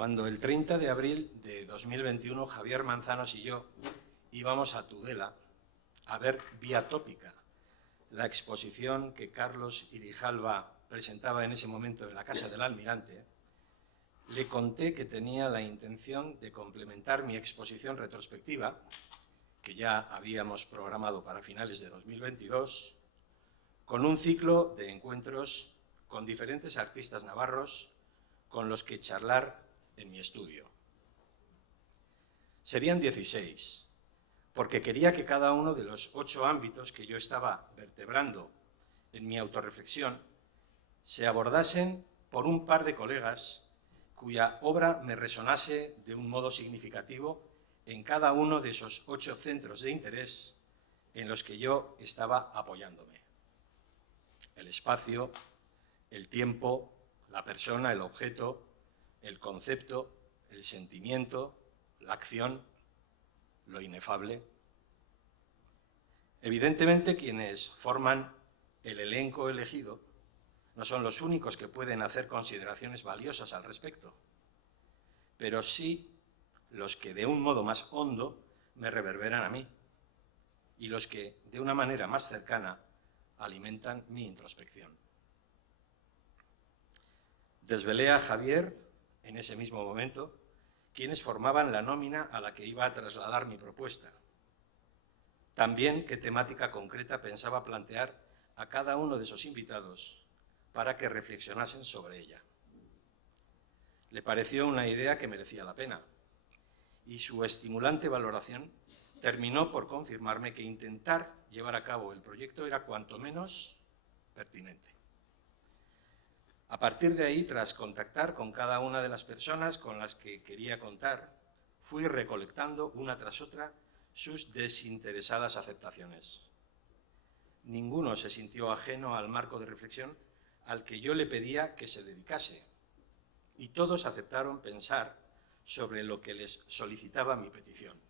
cuando el 30 de abril de 2021 Javier Manzanos y yo íbamos a Tudela a ver Vía Tópica, la exposición que Carlos Irijalva presentaba en ese momento en la Casa del Almirante, le conté que tenía la intención de complementar mi exposición retrospectiva, que ya habíamos programado para finales de 2022, con un ciclo de encuentros con diferentes artistas navarros con los que charlar en mi estudio. Serían 16, porque quería que cada uno de los 8 ámbitos que yo estaba vertebrando en mi autorreflexión se abordasen por un par de colegas cuya obra me resonase de un modo significativo en cada uno de esos 8 centros de interés en los que yo estaba apoyándome. El espacio, el tiempo, la persona, el objeto, el concepto, el sentimiento, la acción, lo inefable. Evidentemente, quienes forman el elenco elegido no son los únicos que pueden hacer consideraciones valiosas al respecto, pero sí los que de un modo más hondo me reverberan a mí y los que de una manera más cercana alimentan mi introspección. Desvelé a Javier, en ese mismo momento, quienes formaban la nómina a la que iba a trasladar mi propuesta. También qué temática concreta pensaba plantear a cada uno de esos invitados para que reflexionasen sobre ella. Le pareció una idea que merecía la pena y su estimulante valoración terminó por confirmarme que intentar llevar a cabo el proyecto era cuanto menos pertinente. A partir de ahí, tras contactar con cada una de las personas con las que quería contar, fui recolectando una tras otra sus desinteresadas aceptaciones. Ninguno se sintió ajeno al marco de reflexión al que yo le pedía que se dedicase, y todos aceptaron pensar sobre lo que les solicitaba mi petición.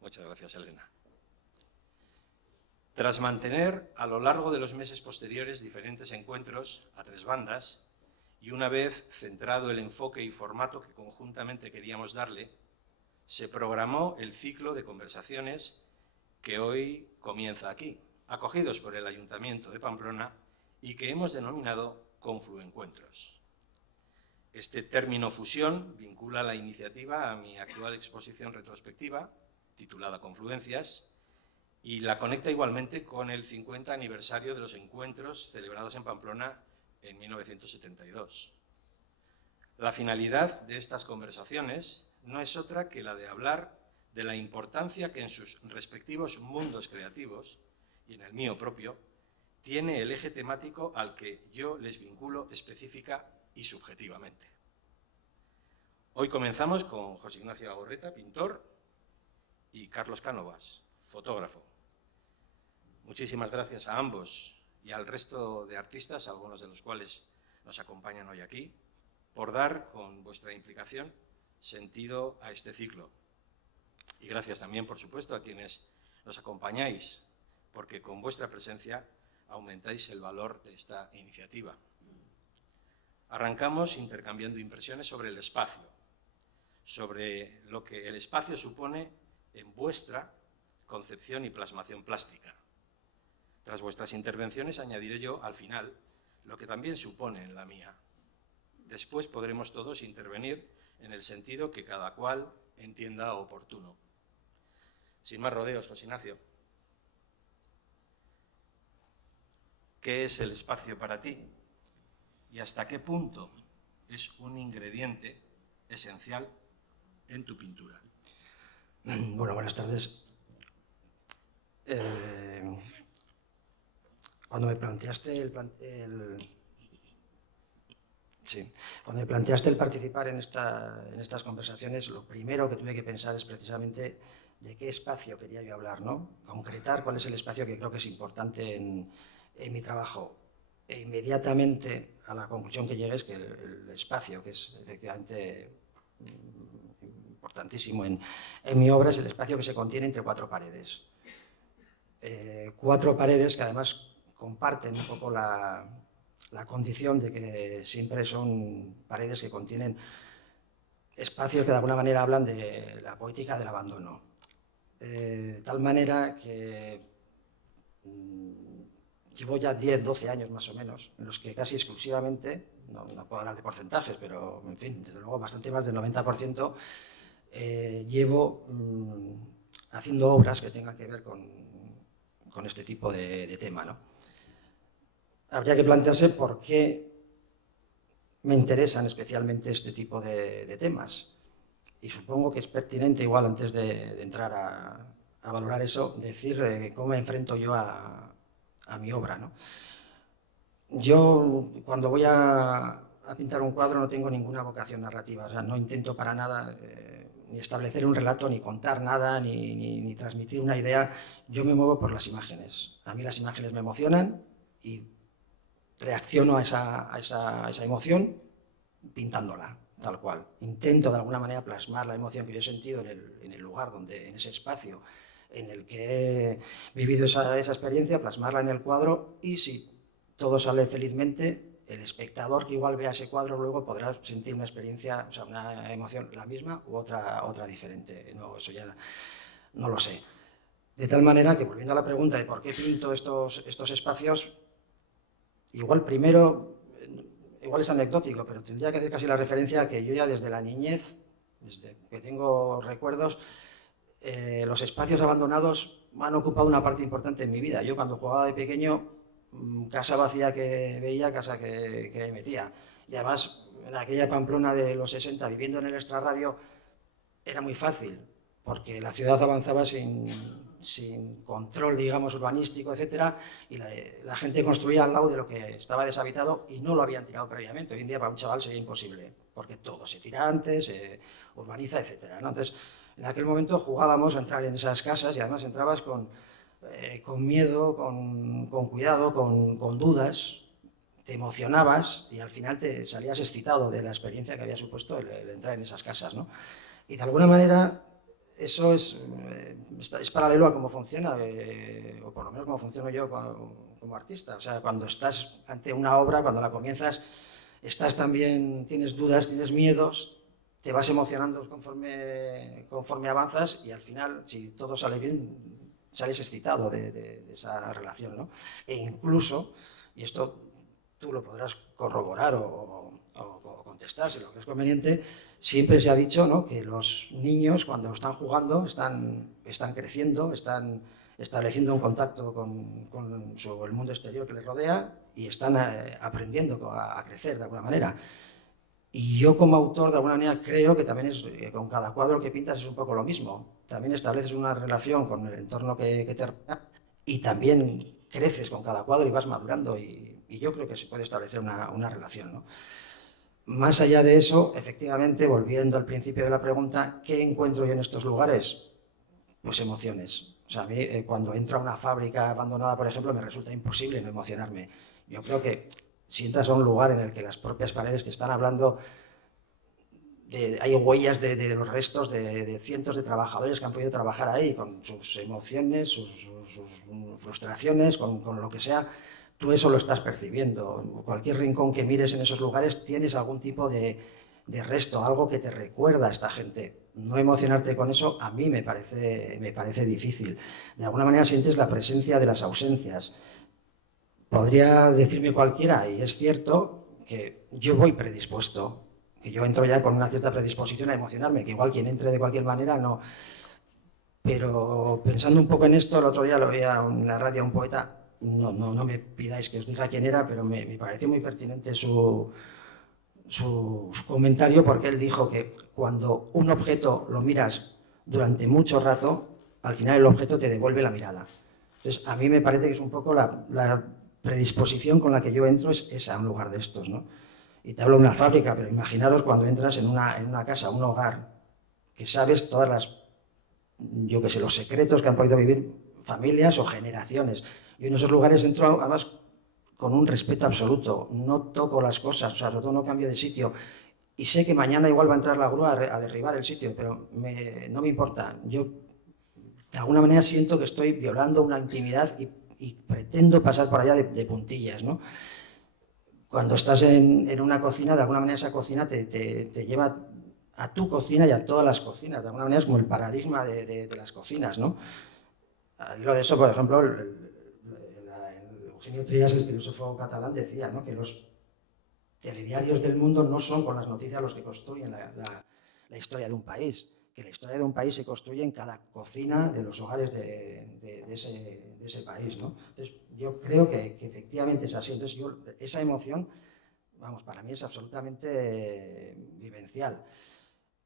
Muchas gracias, Elena. Tras mantener a lo largo de los meses posteriores diferentes encuentros a 3 bandas, y una vez centrado el enfoque y formato que conjuntamente queríamos darle, se programó el ciclo de conversaciones que hoy comienza aquí, acogidos por el Ayuntamiento de Pamplona y que hemos denominado Confluencuentros. Este término fusión vincula la iniciativa a mi actual exposición retrospectiva, titulada Confluencias, y la conecta igualmente con el 50 aniversario de los encuentros celebrados en Pamplona en 1972. La finalidad de estas conversaciones no es otra que la de hablar de la importancia que en sus respectivos mundos creativos, y en el mío propio, tiene el eje temático al que yo les vinculo específica y subjetivamente. Hoy comenzamos con José Ignacio Agorreta, pintor, y Carlos Cánovas, fotógrafo. Muchísimas gracias a ambos y al resto de artistas, algunos de los cuales nos acompañan hoy aquí, por dar, con vuestra implicación, sentido a este ciclo. Y gracias también, por supuesto, a quienes nos acompañáis, porque con vuestra presencia aumentáis el valor de esta iniciativa. Arrancamos intercambiando impresiones sobre el espacio, sobre lo que el espacio supone en vuestra concepción y plasmación plástica. Tras vuestras intervenciones añadiré yo, al final, lo que también supone en la mía. Después podremos todos intervenir en el sentido que cada cual entienda oportuno. Sin más rodeos, José Ignacio. ¿Qué es el espacio para ti? ¿Y hasta qué punto es un ingrediente esencial en tu pintura? Bueno, buenas tardes. Cuando me planteaste el participar en estas conversaciones, lo primero que tuve que pensar es precisamente de qué espacio quería yo hablar, ¿no? Concretar cuál es el espacio que creo que es importante en mi trabajo. E inmediatamente a la conclusión que llegué es que el espacio, que es efectivamente importantísimo en mi obra, es el espacio que se contiene entre 4 paredes. 4 paredes que además comparten un poco la condición de que siempre son paredes que contienen espacios que de alguna manera hablan de la poética del abandono. De tal manera que llevo ya 10, 12 años más o menos, en los que casi exclusivamente, no puedo hablar de porcentajes, pero en fin, desde luego bastante más del 90%, llevo haciendo obras que tengan que ver con este tipo de tema, ¿no? Habría que plantearse por qué me interesan especialmente este tipo de temas. Y supongo que es pertinente, igual antes de entrar a valorar eso, decir cómo me enfrento yo a mi obra, ¿no? Yo, cuando voy a pintar un cuadro, no tengo ninguna vocación narrativa, o sea, no intento para nada ni establecer un relato, ni contar nada, ni transmitir una idea. Yo me muevo por las imágenes. A mí las imágenes me emocionan y reacciono a esa emoción pintándola, tal cual. Intento de alguna manera plasmar la emoción que yo he sentido en el lugar, en ese espacio en el que he vivido esa experiencia, plasmarla en el cuadro, y si todo sale felizmente, el espectador que igual vea ese cuadro luego podrá sentir una experiencia, o sea, una emoción la misma u otra diferente. No, eso ya no lo sé. De tal manera que, volviendo a la pregunta de por qué pinto estos espacios, igual primero, igual es anecdótico, pero tendría que hacer casi la referencia a que yo ya desde la niñez, desde que tengo recuerdos, los espacios abandonados han ocupado una parte importante en mi vida. Yo cuando jugaba de pequeño, casa vacía que veía, casa que me metía. Y además, en aquella Pamplona de los 60, viviendo en el extrarradio, era muy fácil, porque la ciudad avanzaba sin control, digamos, urbanístico, etcétera, y la gente construía al lado de lo que estaba deshabitado y no lo habían tirado previamente. Hoy en día para un chaval sería imposible, porque todo se tira antes, se urbaniza, etcétera, ¿no? Entonces, en aquel momento jugábamos a entrar en esas casas y además entrabas con miedo, con cuidado, con dudas, te emocionabas y al final te salías excitado de la experiencia que había supuesto el entrar en esas casas, ¿no? Y de alguna manera eso es paralelo a cómo funciona, o por lo menos cómo funciono yo como artista. O sea, cuando estás ante una obra, cuando la comienzas, estás también, tienes dudas, tienes miedos, te vas emocionando conforme avanzas y al final, si todo sale bien, sales excitado de esa relación, ¿no? E incluso, y esto tú lo podrás corroborar o contestar si lo crees conveniente, siempre se ha dicho, ¿no?, que los niños cuando están jugando están creciendo, están estableciendo un contacto con el mundo exterior que les rodea y están aprendiendo a crecer de alguna manera. Y yo como autor, de alguna manera, creo que también con cada cuadro que pintas es un poco lo mismo. También estableces una relación con el entorno que te rodea y también creces con cada cuadro y vas madurando y yo creo que se puede establecer una relación, ¿no? Más allá de eso, efectivamente, volviendo al principio de la pregunta, ¿qué encuentro yo en estos lugares? Pues emociones. O sea, a mí cuando entro a una fábrica abandonada, por ejemplo, me resulta imposible no emocionarme. Yo creo que si entras a un lugar en el que las propias paredes te están hablando, hay huellas de los restos de cientos de trabajadores que han podido trabajar ahí, con sus emociones, sus frustraciones, con lo que sea, tú eso lo estás percibiendo. En cualquier rincón que mires en esos lugares tienes algún tipo de resto, algo que te recuerda a esta gente. No emocionarte con eso a mí me parece difícil. De alguna manera sientes la presencia de las ausencias. Podría decirme cualquiera, y es cierto, que yo voy predispuesto, que yo entro ya con una cierta predisposición a emocionarme, que igual quien entre de cualquier manera no. Pero pensando un poco en esto, el otro día lo veía en la radio a un poeta, no me pidáis que os diga quién era, pero me pareció muy pertinente su comentario, porque él dijo que cuando un objeto lo miras durante mucho rato, al final el objeto te devuelve la mirada. Entonces, a mí me parece que es un poco la predisposición con la que yo entro es esa, un lugar de estos, ¿no? Y te hablo de una fábrica, pero imaginaros cuando entras en una casa, un hogar, que sabes todas los secretos que han podido vivir familias o generaciones. Yo en esos lugares entro, además, con un respeto absoluto. No toco las cosas, o sea, sobre todo no cambio de sitio. y sé que mañana igual va a entrar la grúa a derribar el sitio, pero no me importa. Yo de alguna manera siento que estoy violando una intimidad y pretendo pasar por allá de puntillas, ¿no? Cuando estás en una cocina, de alguna manera esa cocina te lleva a tu cocina y a todas las cocinas. De alguna manera es como el paradigma de las cocinas, ¿no? Al hilo de eso, por ejemplo, Eugenio Trías, el filósofo catalán, decía, ¿no?, que los telediarios del mundo no son con las noticias los que construyen la historia de un país, que la historia de un país se construye en cada cocina de los hogares de ese país, ¿no? Entonces, yo creo que efectivamente es así. Entonces, esa emoción, vamos, para mí es absolutamente vivencial.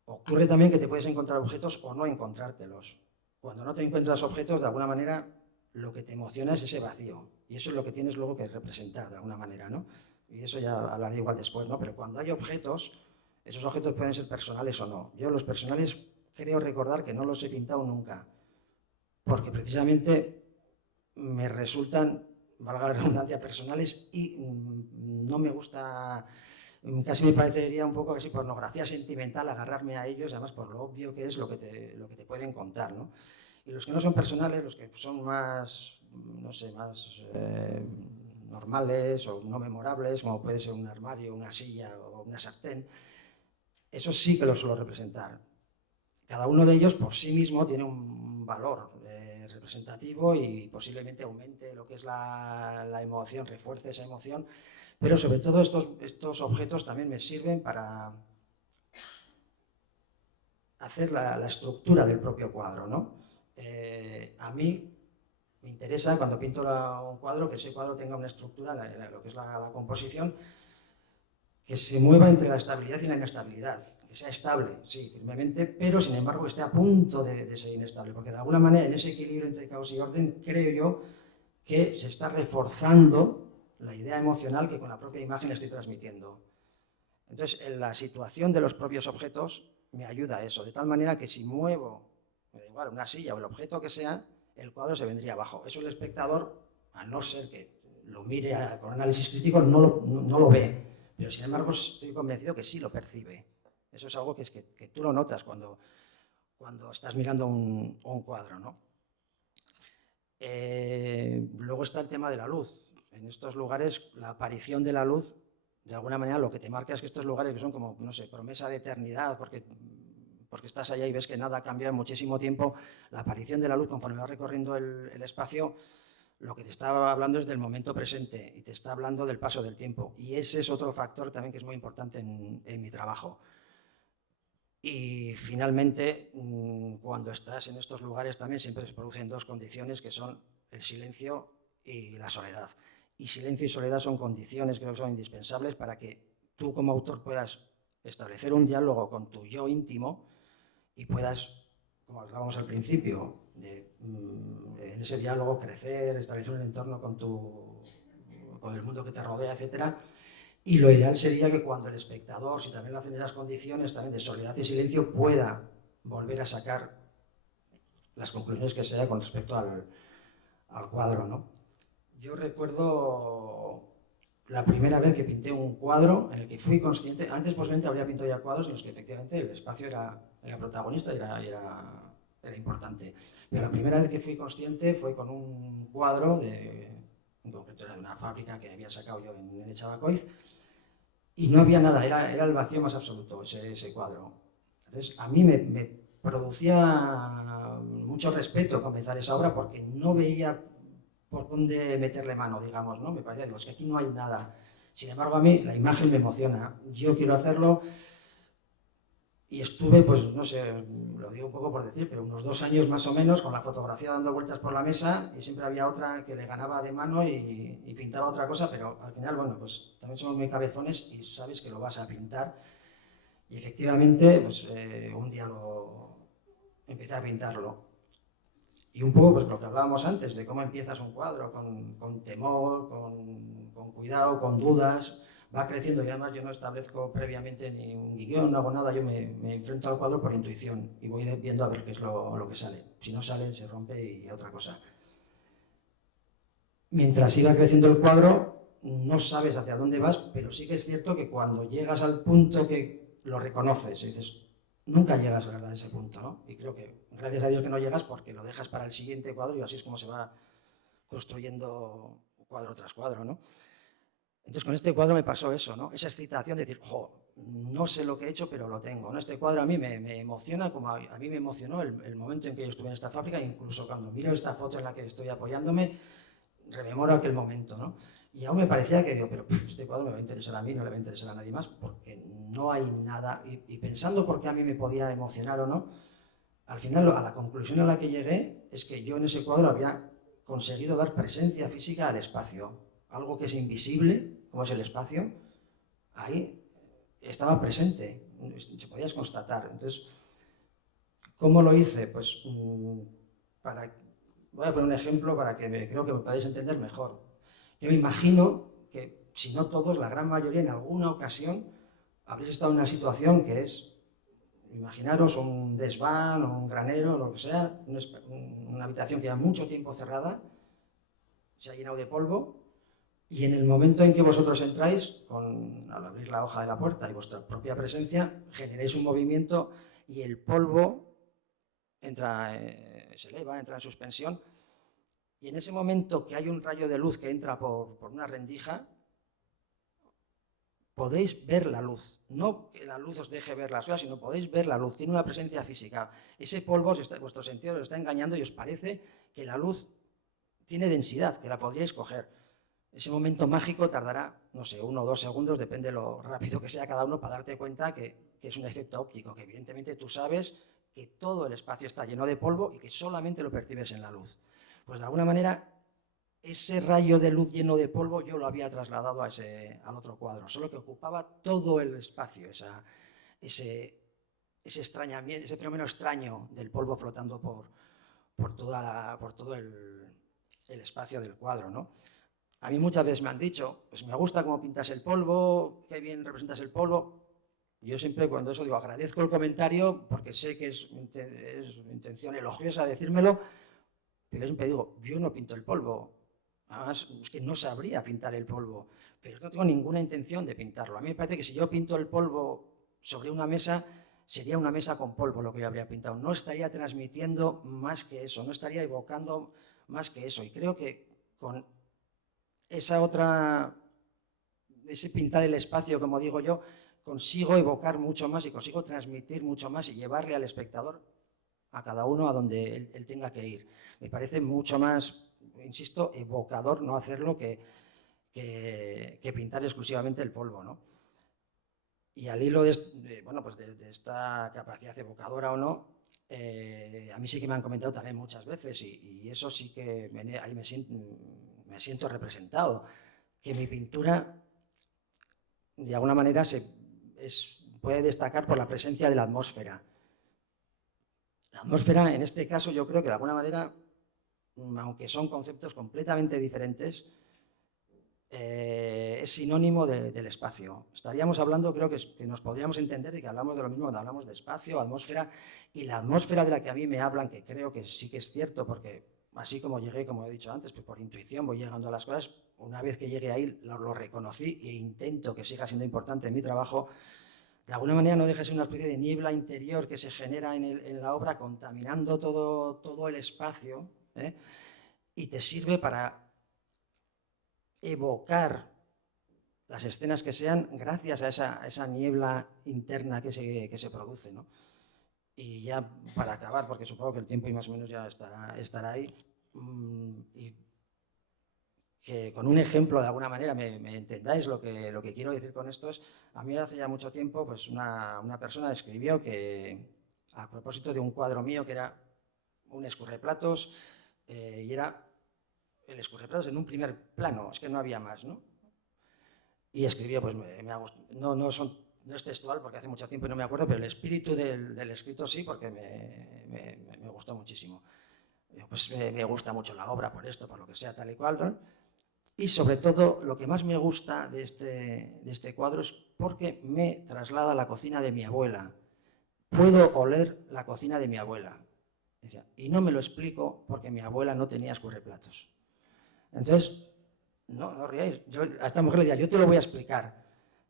Ocurre también que te puedes encontrar objetos o no encontrártelos. Cuando no te encuentras objetos, de alguna manera, lo que te emociona es ese vacío. Y eso es lo que tienes luego que representar, de alguna manera, ¿no? Y eso ya hablaré igual después, ¿no? Pero cuando hay objetos, esos objetos pueden ser personales o no. Yo los personales creo recordar que no los he pintado nunca, porque precisamente me resultan, valga la redundancia, personales y no me gusta, casi me parecería un poco casi pornografía sentimental agarrarme a ellos, además por lo obvio que es lo que te pueden contar, ¿no? Y los que no son personales, los que son más, no sé, más normales o no memorables, como puede ser un armario, una silla o una sartén, eso sí que lo suelo representar. Cada uno de ellos por sí mismo tiene un valor representativo y posiblemente aumente lo que es la emoción, refuerce esa emoción, pero sobre todo estos objetos también me sirven para hacer la estructura del propio cuadro, ¿no? A mí me interesa cuando pinto un cuadro que ese cuadro tenga una estructura, lo que es la composición, que se mueva entre la estabilidad y la inestabilidad, que sea estable, sí, firmemente, pero sin embargo esté a punto de ser inestable, porque de alguna manera en ese equilibrio entre caos y orden creo yo que se está reforzando la idea emocional que con la propia imagen estoy transmitiendo. Entonces, en la situación de los propios objetos me ayuda a eso, de tal manera que si muevo, me da igual, una silla o el objeto que sea, el cuadro se vendría abajo. Eso el espectador, a no ser que lo mire con análisis crítico, no lo ve. Pero sin embargo estoy convencido que sí lo percibe. Eso es algo que tú lo notas cuando estás mirando un cuadro, ¿no? Luego está el tema de la luz. En estos lugares la aparición de la luz, de alguna manera lo que te marca es que estos lugares que son como, no sé, promesa de eternidad, porque estás allá y ves que nada ha cambiado en muchísimo tiempo, la aparición de la luz conforme va recorriendo el espacio, lo que te está hablando es del momento presente y te está hablando del paso del tiempo. Y ese es otro factor también que es muy importante en mi trabajo. Y finalmente, cuando estás en estos lugares también siempre se producen dos condiciones que son el silencio y la soledad. Y silencio y soledad son condiciones, creo que son indispensables para que tú como autor puedas establecer un diálogo con tu yo íntimo y puedas, como hablábamos al principio, en ese diálogo crecer, establecer un entorno con el mundo que te rodea, etc. Y lo ideal sería que cuando el espectador, si también lo hacen en esas condiciones también de soledad y silencio, pueda volver a sacar las conclusiones que sea con respecto al cuadro, ¿no? Yo recuerdo la primera vez que pinté un cuadro en el que fui consciente, antes posiblemente habría pintado ya cuadros en los que efectivamente el espacio era protagonista y era importante. Pero la primera vez que fui consciente fue con un cuadro, en concreto era de una fábrica que había sacado yo en Echabacoiz, y no había nada, era el vacío más absoluto ese cuadro. Entonces a mí me producía mucho respeto comenzar esa obra porque no veía por dónde meterle mano, digamos, ¿no? Me parecía, digo, es que aquí no hay nada. Sin embargo, a mí la imagen me emociona. Yo quiero hacerlo y estuve, pues, no sé, lo digo un poco por decir, pero unos 2 años más o menos con la fotografía dando vueltas por la mesa y siempre había otra que le ganaba de mano y pintaba otra cosa, pero al final, bueno, pues también somos muy cabezones y sabes que lo vas a pintar. Y efectivamente, pues un día empecé a pintarlo. Y un poco pues lo que hablábamos antes, de cómo empiezas un cuadro, con temor, con cuidado, con dudas, va creciendo y además yo no establezco previamente ni un guión, no hago nada, yo me enfrento al cuadro por intuición y voy viendo a ver qué es lo que sale. Si no sale, se rompe y otra cosa. Mientras iba creciendo el cuadro, no sabes hacia dónde vas, pero sí que es cierto que cuando llegas al punto que lo reconoces y dices, nunca llegas a ese punto, ¿no? Y creo que, gracias a Dios que no llegas, porque lo dejas para el siguiente cuadro y así es como se va construyendo cuadro tras cuadro, ¿no? Entonces, con este cuadro me pasó eso, ¿no? Esa excitación de decir, no sé lo que he hecho, pero lo tengo, ¿no? Este cuadro a mí me emociona, como a mí me emocionó el momento en que yo estuve en esta fábrica, incluso cuando miro esta foto en la que estoy apoyándome, rememoro aquel momento, ¿no? Y aún me parecía que digo, pero este cuadro me va a interesar a mí, no le va a interesar a nadie más, porque no hay nada, y pensando por qué a mí me podía emocionar o no, al final a la conclusión a la que llegué es que yo en ese cuadro había conseguido dar presencia física al espacio, algo que es invisible, como es el espacio, ahí estaba presente, se podía constatar. Entonces, ¿cómo lo hice? Pues voy a poner un ejemplo para que creo que me podáis entender mejor. Yo me imagino que, si no todos, la gran mayoría en alguna ocasión habréis estado en una situación que es, imaginaros un desván o un granero, lo que sea, una habitación que lleva mucho tiempo cerrada, se ha llenado de polvo, y en el momento en que vosotros entráis, al abrir la hoja de la puerta y vuestra propia presencia, generáis un movimiento y el polvo se eleva, entra en suspensión, y en ese momento que hay un rayo de luz que entra por una rendija, podéis ver la luz, no que la luz os deje ver las cosas, sino podéis ver la luz, tiene una presencia física. Ese polvo, vuestro sentido os está engañando y os parece que la luz tiene densidad, que la podríais coger. Ese momento mágico tardará, no sé, 1 o 2 segundos, depende de lo rápido que sea cada uno, para darte cuenta que es un efecto óptico, que evidentemente tú sabes que todo el espacio está lleno de polvo y que solamente lo percibes en la luz. Pues de alguna manera, ese rayo de luz lleno de polvo yo lo había trasladado al otro cuadro, solo que ocupaba todo el espacio, ese fenómeno extraño del polvo flotando por todo el espacio del cuadro, ¿no? A mí muchas veces me han dicho, pues me gusta cómo pintas el polvo, qué bien representas el polvo. Yo siempre cuando eso digo, agradezco el comentario porque sé que es intención elogiosa decírmelo, pero yo siempre digo, yo no pinto el polvo. Además, es que no sabría pintar el polvo, pero no tengo ninguna intención de pintarlo. A mí me parece que si yo pinto el polvo sobre una mesa, sería una mesa con polvo lo que yo habría pintado. No estaría transmitiendo más que eso, no estaría evocando más que eso. Y creo que con ese pintar el espacio, como digo yo, consigo evocar mucho más y consigo transmitir mucho más y llevarle al espectador, a cada uno, a donde él tenga que ir. Me parece mucho más, insisto, evocador no hacerlo que pintar exclusivamente el polvo, ¿no? Y al hilo de esta capacidad evocadora o no, a mí sí que me han comentado también muchas veces, y eso sí que ahí me siento representado, que mi pintura de alguna manera puede destacar por la presencia de la atmósfera. La atmósfera, en este caso, yo creo que de alguna manera, aunque son conceptos completamente diferentes, es sinónimo del espacio. Estaríamos hablando, creo que nos podríamos entender y que hablamos de lo mismo cuando hablamos de espacio, atmósfera, y la atmósfera de la que a mí me hablan, que creo que sí que es cierto, porque así como llegué, como he dicho antes, pues por intuición voy llegando a las cosas, una vez que llegué ahí lo reconocí e intento que siga siendo importante en mi trabajo. De alguna manera no deja de ser una especie de niebla interior que se genera en la obra, contaminando todo el espacio, ¿eh? Y te sirve para evocar las escenas que sean gracias a esa niebla interna que se produce, ¿no? Y ya para acabar, porque supongo que el tiempo y más o menos ya estará ahí, y que con un ejemplo de alguna manera me entendáis lo que quiero decir con esto es, a mí hace ya mucho tiempo pues una persona escribió que a propósito de un cuadro mío que era un escurreplatos, y era el escurreplatos en un primer plano, es que no había más, ¿no? Y escribió, pues no es textual porque hace mucho tiempo y no me acuerdo, pero el espíritu del escrito sí, porque me gustó muchísimo. Pues me gusta mucho la obra por esto, por lo que sea, tal y cual, ¿no? Y sobre todo, lo que más me gusta de este cuadro es porque me traslada a la cocina de mi abuela. Puedo oler la cocina de mi abuela. Y no me lo explico porque mi abuela no tenía escurreplatos. Entonces, no ríais. Yo a esta mujer le decía, yo te lo voy a explicar.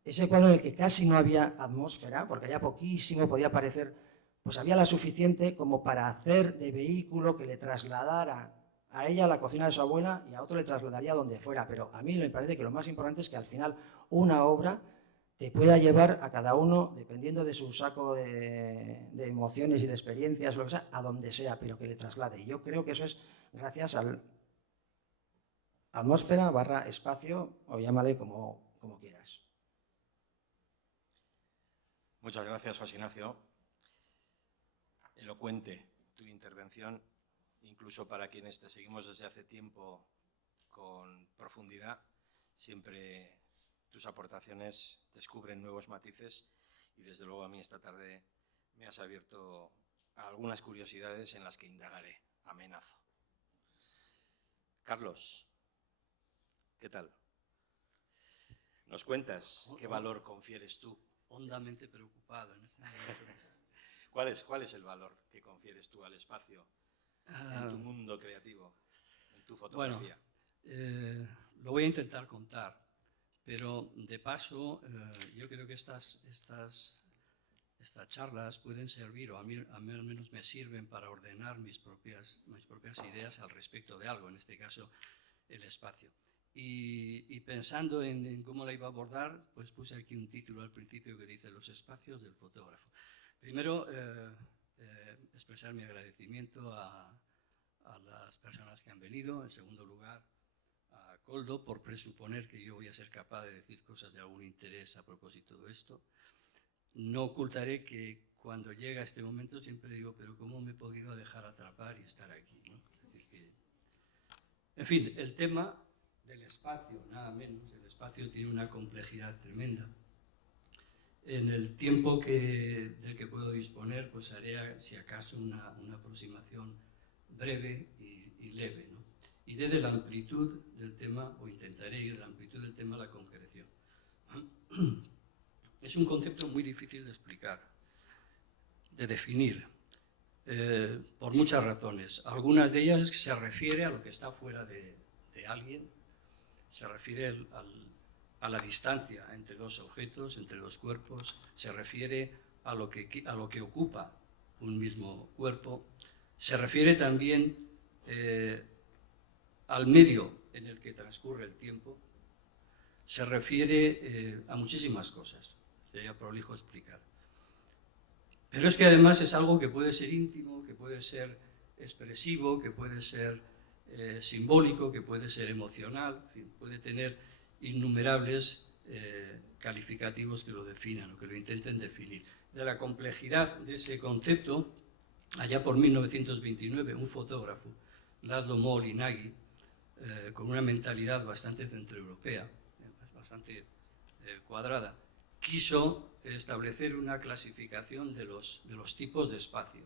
ese cuadro en el que casi no había atmósfera, porque había poquísimo, podía parecer, pues había la suficiente como para hacer de vehículo que le trasladara a ella a la cocina de su abuela y a otro le trasladaría donde fuera. Pero a mí me parece que lo más importante es que al final una obra te pueda llevar a cada uno, dependiendo de su saco de emociones y de experiencias, lo que sea, a donde sea, pero que le traslade. Y yo creo que eso es gracias al atmósfera / espacio, o llámale como quieras. Muchas gracias, José Ignacio. Elocuente tu intervención, incluso para quienes te seguimos desde hace tiempo con profundidad. Siempre tus aportaciones descubren nuevos matices y desde luego a mí esta tarde me has abierto a algunas curiosidades en las que indagaré. Amenazo. Carlos, ¿qué tal? ¿Nos cuentas qué valor confieres tú? Hondamente preocupado en este momento. ¿Cuál es el valor que confieres tú al espacio en tu mundo creativo, en tu fotografía? Bueno, lo voy a intentar contar, pero de paso yo creo que estas charlas pueden servir, o a mí al menos me sirven para ordenar mis propias ideas al respecto de algo, en este caso el espacio. Y pensando en cómo la iba a abordar, pues puse aquí un título al principio que dice Los espacios del fotógrafo. Primero, expresar mi agradecimiento a las personas que han venido. En segundo lugar, a Koldo por presuponer que yo voy a ser capaz de decir cosas de algún interés a propósito de esto. No ocultaré que cuando llega este momento siempre digo, pero ¿cómo me he podido dejar atrapar y estar aquí, ¿no? Es decir que, en fin, el tema del espacio, nada menos, el espacio tiene una complejidad tremenda. En el tiempo del que puedo disponer, pues haré, si acaso, una aproximación breve y leve, ¿no? Iré de la amplitud del tema, o intentaré ir de la amplitud del tema a la concreción. Es un concepto muy difícil de explicar, de definir, por muchas razones. Algunas de ellas es que se refiere a lo que está fuera de alguien, se refiere a la distancia entre dos objetos, entre dos cuerpos, se refiere a lo que ocupa un mismo cuerpo, se refiere también al medio en el que transcurre el tiempo, se refiere a muchísimas cosas, sería prolijo explicar. Pero es que además es algo que puede ser íntimo, que puede ser expresivo, que puede ser simbólico, que puede ser emocional, en fin, puede tener innumerables calificativos que lo definan o que lo intenten definir. De la complejidad de ese concepto, allá por 1929, un fotógrafo, Laszlo Moholy-Nagy, con una mentalidad bastante centroeuropea, bastante cuadrada, quiso establecer una clasificación de los tipos de espacio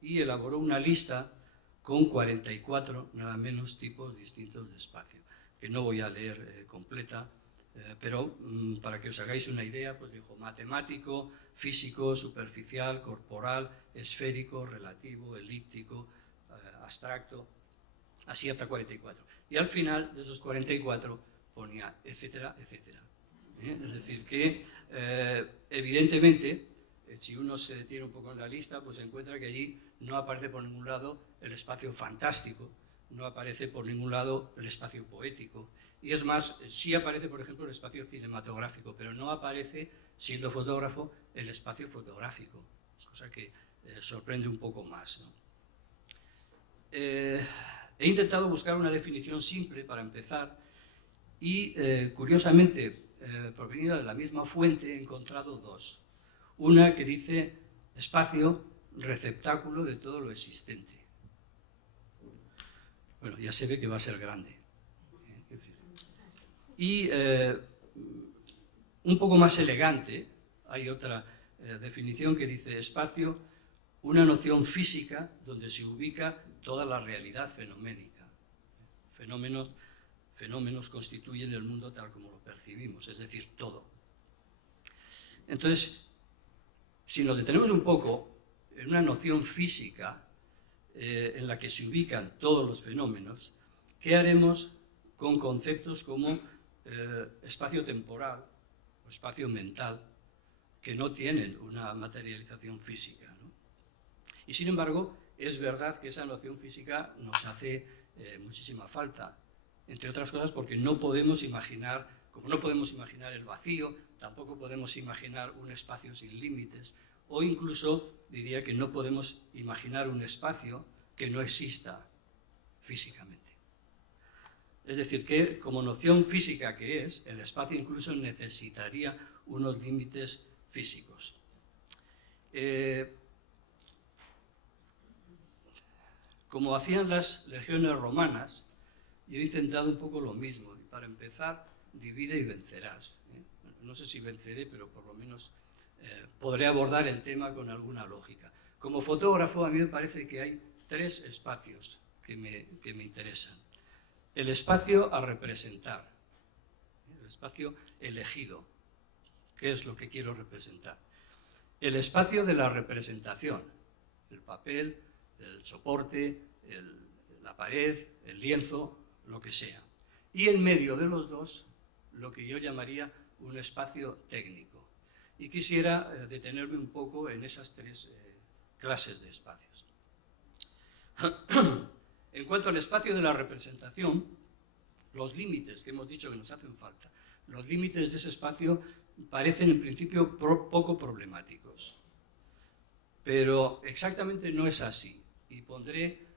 y elaboró una lista con 44, nada menos, tipos distintos de espacio, que no voy a leer completa, pero para que os hagáis una idea, pues dijo matemático, físico, superficial, corporal, esférico, relativo, elíptico, abstracto, así hasta 44. Y al final de esos 44 ponía etcétera, etcétera. Es decir, que evidentemente, si uno se detiene un poco en la lista, pues se encuentra que allí no aparece por ningún lado el espacio fantástico, no aparece por ningún lado el espacio poético, y es más, sí aparece, por ejemplo, el espacio cinematográfico, pero no aparece, siendo fotógrafo, el espacio fotográfico, cosa que sorprende un poco más, ¿no? He intentado buscar una definición simple para empezar y, curiosamente, provenida de la misma fuente, he encontrado dos. Una que dice espacio, receptáculo de todo lo existente. Bueno, ya se ve que va a ser grande. Y un poco más elegante, hay otra definición que dice espacio, una noción física donde se ubica toda la realidad fenoménica. Fenómenos constituyen el mundo tal como lo percibimos, es decir, todo. Entonces, si nos detenemos un poco en una noción física en la que se ubican todos los fenómenos, ¿qué haremos con conceptos como espacio temporal o espacio mental que no tienen una materialización física, ¿no? Y sin embargo, es verdad que esa noción física nos hace muchísima falta, entre otras cosas porque no podemos imaginar, como no podemos imaginar el vacío, tampoco podemos imaginar un espacio sin límites, o incluso diría que no podemos imaginar un espacio que no exista físicamente. Es decir, que como noción física que es, el espacio incluso necesitaría unos límites físicos. Como hacían las legiones romanas, yo he intentado un poco lo mismo. Para empezar, divide y vencerás. No sé si venceré, pero por lo menos podré abordar el tema con alguna lógica. Como fotógrafo, a mí me parece que hay tres espacios que me interesan. El espacio a representar, el espacio elegido, ¿qué es lo que quiero representar? El espacio de la representación, el papel, el soporte, la pared, el lienzo, lo que sea. Y en medio de los dos, lo que yo llamaría un espacio técnico. Y quisiera detenerme un poco en esas tres clases de espacios. En cuanto al espacio de la representación, los límites que hemos dicho que nos hacen falta, los límites de ese espacio parecen en principio poco problemáticos. Pero exactamente no es así. Y pondré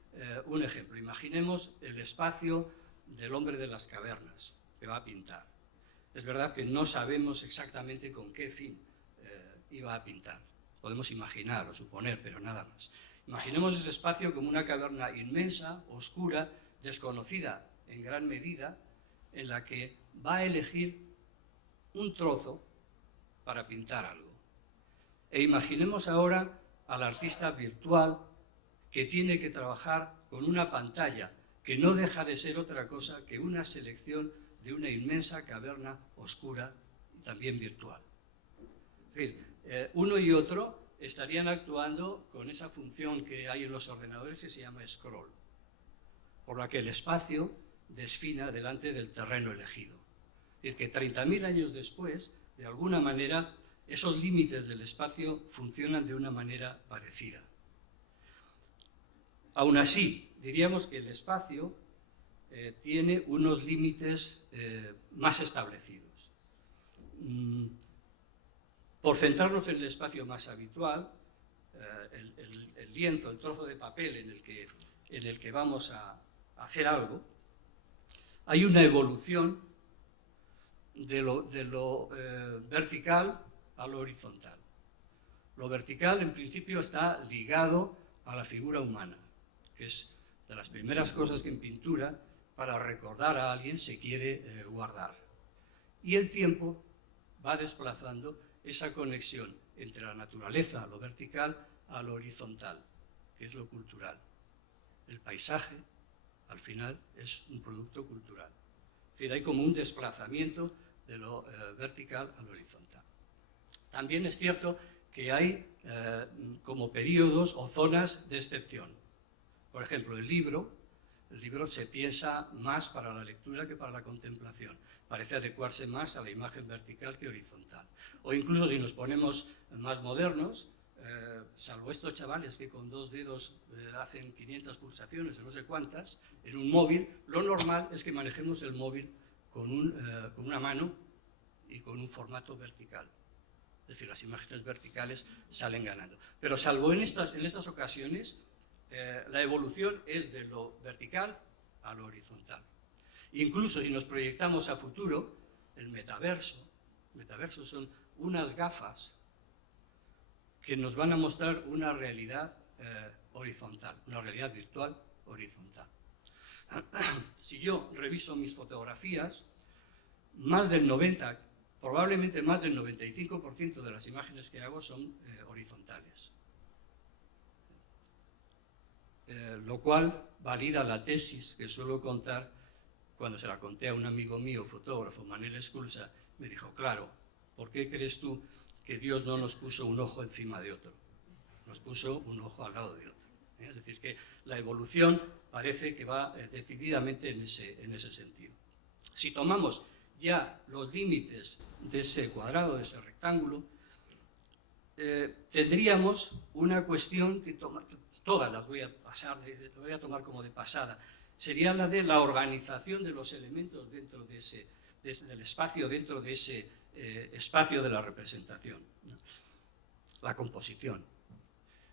un ejemplo. Imaginemos el espacio del hombre de las cavernas que va a pintar. Es verdad que no sabemos exactamente con qué fin iba a pintar. Podemos imaginar o suponer, pero nada más. Imaginemos ese espacio como una caverna inmensa, oscura, desconocida en gran medida, en la que va a elegir un trozo para pintar algo. E imaginemos ahora al artista virtual que tiene que trabajar con una pantalla que no deja de ser otra cosa que una selección de una inmensa caverna oscura y también virtual. Es decir, uno y otro estarían actuando con esa función que hay en los ordenadores que se llama scroll, por la que el espacio desfina delante del terreno elegido. Es decir, que 30.000 años después, de alguna manera, esos límites del espacio funcionan de una manera parecida. Aún así, diríamos que el espacio tiene unos límites más establecidos. Por centrarnos en el espacio más habitual, el lienzo, el trozo de papel en el que vamos a hacer algo, hay una evolución de lo vertical a lo horizontal. Lo vertical, en principio, está ligado a la figura humana, que es de las primeras cosas que en pintura, para recordar a alguien, se quiere guardar. Y el tiempo va desplazando esa conexión entre la naturaleza, lo vertical, a lo horizontal, que es lo cultural. El paisaje, al final, es un producto cultural. Es decir, hay como un desplazamiento de lo vertical al horizontal. También es cierto que hay como periodos o zonas de excepción. Por ejemplo, el libro se piensa más para la lectura que para la contemplación. Parece adecuarse más a la imagen vertical que horizontal. O incluso si nos ponemos más modernos, salvo estos chavales que con 2 dedos hacen 500 pulsaciones o no sé cuántas, en un móvil, lo normal es que manejemos el móvil con una mano y con un formato vertical. Es decir, las imágenes verticales salen ganando. Pero salvo en estas ocasiones, la evolución es de lo vertical a lo horizontal. Incluso si nos proyectamos a futuro, el metaverso son unas gafas que nos van a mostrar una realidad horizontal, una realidad virtual horizontal. Si yo reviso mis fotografías, probablemente más del 95% de las imágenes que hago son horizontales. Lo cual valida la tesis que suelo contar cuando se la conté a un amigo mío, fotógrafo, Manel Escursa. Me dijo, claro, ¿por qué crees tú que Dios no nos puso un ojo encima de otro? Nos puso un ojo al lado de otro. Es decir, que la evolución parece que va decididamente en ese sentido. Si tomamos ya los límites de ese cuadrado, de ese rectángulo, tendríamos una cuestión que todas las voy a pasar, las voy a tomar como de pasada, sería la de la organización de los elementos dentro de del espacio, dentro de ese espacio de la representación, ¿no? La composición.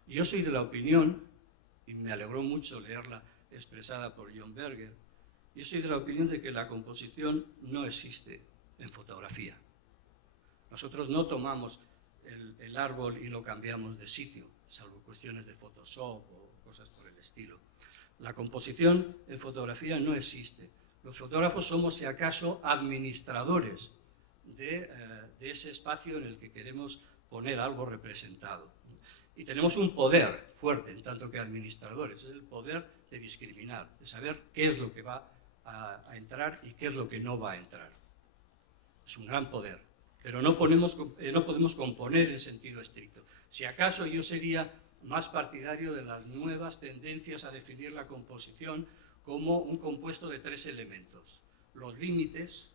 Yo soy de la opinión, y me alegró mucho leerla expresada por John Berger, yo soy de la opinión de que la composición no existe en fotografía. Nosotros no tomamos el árbol y lo cambiamos de sitio, salvo cuestiones de Photoshop o cosas por el estilo. La composición en fotografía no existe. Los fotógrafos somos, si acaso, administradores de ese espacio en el que queremos poner algo representado. Y tenemos un poder fuerte, en tanto que administradores, es el poder de discriminar, de saber qué es lo que va a entrar y qué es lo que no va a entrar. Es un gran poder, pero no podemos componer en sentido estricto. Si acaso yo sería más partidario de las nuevas tendencias a definir la composición como un compuesto de 3 elementos. Los límites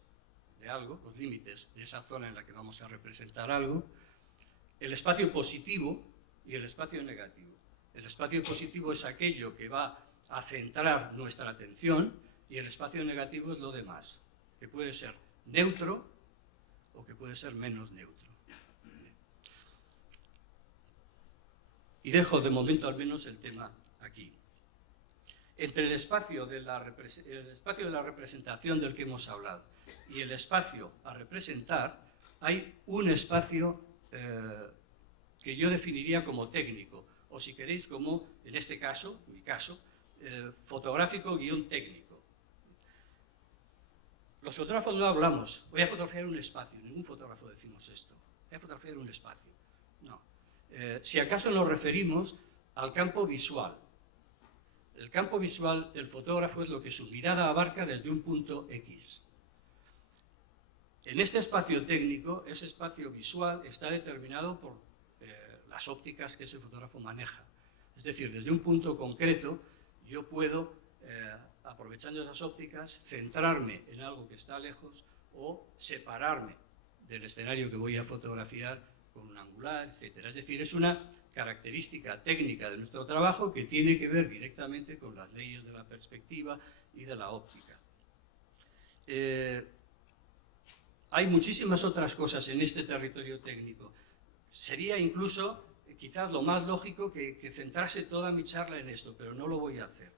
de algo, los límites de esa zona en la que vamos a representar algo, el espacio positivo y el espacio negativo. El espacio positivo es aquello que va a centrar nuestra atención y el espacio negativo es lo demás, que puede ser neutro o que puede ser menos neutro. Y dejo de momento al menos el tema aquí. Entre el espacio de la representación del que hemos hablado y el espacio a representar, hay un espacio que yo definiría como técnico, o si queréis como, en este caso, mi caso, fotográfico-técnico. Los fotógrafos no hablamos, voy a fotografiar un espacio, ningún fotógrafo decimos esto, voy a fotografiar un espacio. No. Si acaso nos referimos al campo visual. El campo visual del fotógrafo es lo que su mirada abarca desde un punto X. En este espacio técnico, ese espacio visual está determinado por las ópticas que ese fotógrafo maneja. Es decir, desde un punto concreto yo puedo, aprovechando esas ópticas, centrarme en algo que está lejos o separarme del escenario que voy a fotografiar con un angular, etc. Es decir, es una característica técnica de nuestro trabajo que tiene que ver directamente con las leyes de la perspectiva y de la óptica. Hay muchísimas otras cosas en este territorio técnico. Sería incluso, quizás lo más lógico, que centrase toda mi charla en esto, pero no lo voy a hacer.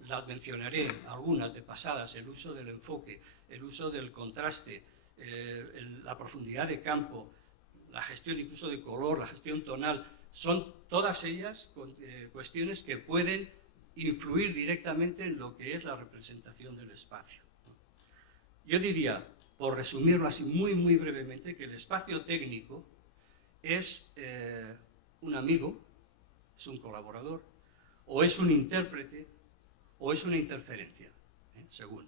Las mencionaré, algunas de pasadas: el uso del enfoque, el uso del contraste, la profundidad de campo, la gestión incluso de color, la gestión tonal. Son todas ellas cuestiones que pueden influir directamente en lo que es la representación del espacio. Yo diría, por resumirlo así muy brevemente, que el espacio técnico es un amigo, es un colaborador, o es un intérprete, o es una interferencia, según.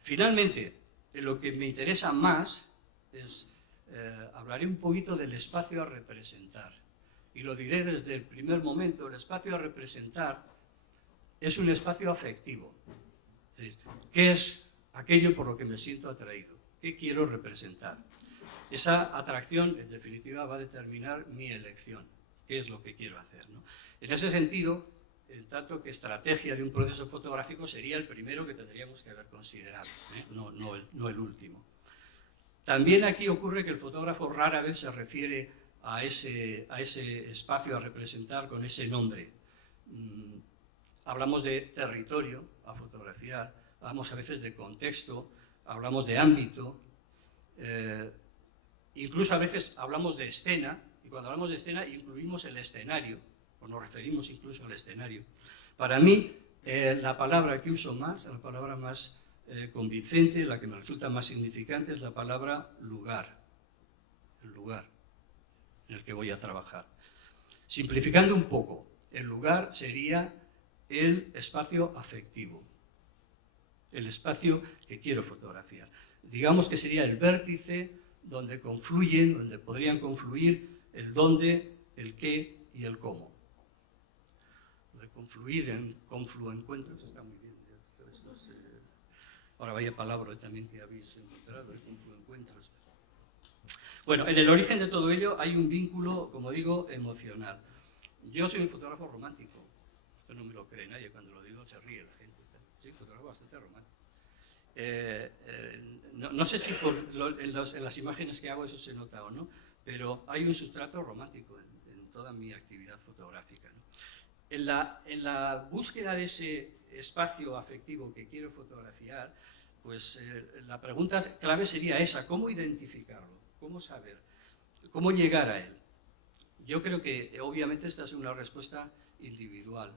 Finalmente, lo que me interesa más es, hablaré un poquito del espacio a representar. Y lo diré desde el primer momento: el espacio a representar es un espacio afectivo. Es decir, ¿qué es aquello por lo que me siento atraído? ¿Qué quiero representar? Esa atracción, en definitiva, va a determinar mi elección. ¿Qué es lo que quiero hacer, ¿no? En ese sentido, en tanto que estrategia de un proceso fotográfico, sería el primero que tendríamos que haber considerado, no el último. También aquí ocurre que el fotógrafo rara vez se refiere a ese espacio a representar con ese nombre. Hablamos de territorio a fotografiar, hablamos a veces de contexto, hablamos de ámbito, incluso a veces hablamos de escena, y cuando hablamos de escena incluimos el escenario, o nos referimos incluso al escenario. Para mí, la palabra que uso más, la palabra más convincente, la que me resulta más significante, es la palabra lugar, el lugar en el que voy a trabajar. Simplificando un poco, el lugar sería el espacio afectivo, el espacio que quiero fotografiar. Digamos que sería el vértice donde confluyen, donde podrían confluir el dónde, el qué y el cómo. Lo de confluir en confluencuentros está muy bien. Ahora vaya palabra también que habéis encontrado, encuentros. Bueno, en el origen de todo ello hay un vínculo, como digo, emocional. Yo soy un fotógrafo romántico. Esto no me lo cree nadie, cuando lo digo se ríe la gente. Soy un fotógrafo bastante romántico. No sé si en las imágenes que hago eso se nota o no, pero hay un sustrato romántico en toda mi actividad fotográfica, ¿no? En la búsqueda de ese espacio afectivo que quiero fotografiar, pues la pregunta clave sería esa: ¿cómo identificarlo? ¿Cómo saber? ¿Cómo llegar a él? Yo creo que obviamente esta es una respuesta individual,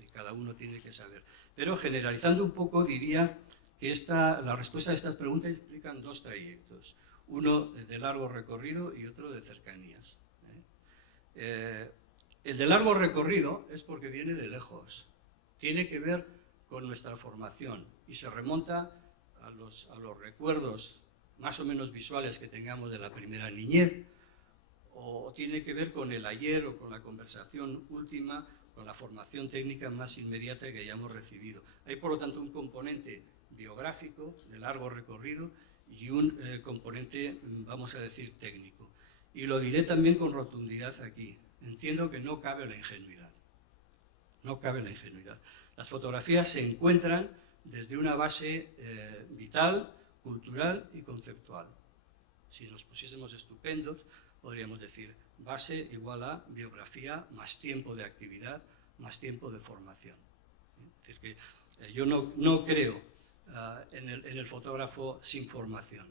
y cada uno tiene que saber. Pero generalizando un poco diría que la respuesta a estas preguntas implican dos trayectos, uno de largo recorrido y otro de cercanías. El de largo recorrido es porque viene de lejos, tiene que ver con nuestra formación y se remonta a los recuerdos más o menos visuales que tengamos de la primera niñez, o tiene que ver con el ayer o con la conversación última, con la formación técnica más inmediata que hayamos recibido. Hay, por lo tanto, un componente biográfico de largo recorrido y un componente, vamos a decir, técnico. Y lo diré también con rotundidad aquí. Entiendo que no cabe la ingenuidad. No cabe la ingenuidad. Las fotografías se encuentran desde una base vital, cultural y conceptual. Si nos pusiésemos estupendos, podríamos decir base igual a biografía más tiempo de actividad, más tiempo de formación. Es decir, que yo no creo en el fotógrafo sin formación.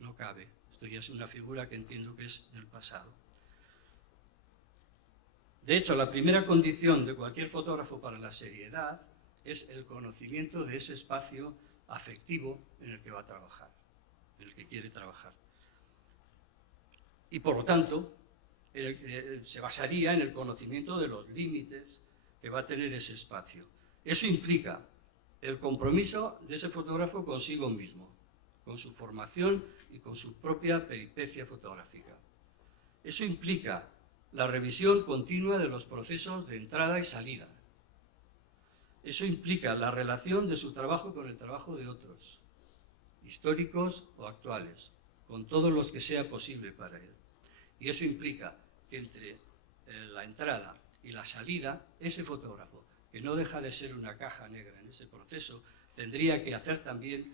No cabe. Esto ya es una figura que entiendo que es del pasado. De hecho, la primera condición de cualquier fotógrafo para la seriedad es el conocimiento de ese espacio afectivo en el que va a trabajar, en el que quiere trabajar. Y por lo tanto, se basaría en el conocimiento de los límites que va a tener ese espacio. Eso implica el compromiso de ese fotógrafo consigo mismo, con su formación y con su propia peripecia fotográfica. Eso implica la revisión continua de los procesos de entrada y salida. Eso implica la relación de su trabajo con el trabajo de otros, históricos o actuales, con todos los que sea posible para él. Y eso implica que entre la entrada y la salida, ese fotógrafo, que no deja de ser una caja negra en ese proceso, tendría que hacer también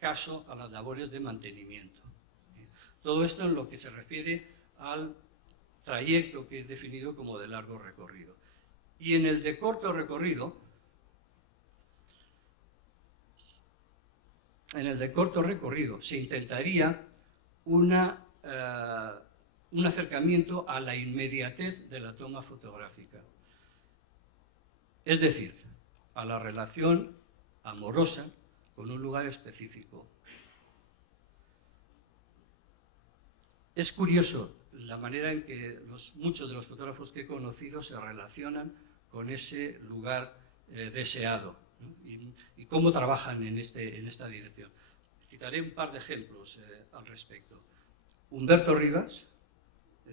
caso a las labores de mantenimiento. Todo esto en lo que se refiere al trayecto que he definido como de largo recorrido. Y en el de corto recorrido, se intentaría un acercamiento a la inmediatez de la toma fotográfica. Es decir, a la relación amorosa con un lugar específico. Es curioso la manera en que muchos de los fotógrafos que he conocido se relacionan con ese lugar deseado, ¿no? Y cómo trabajan en esta dirección. Citaré un par de ejemplos al respecto. Humberto Rivas,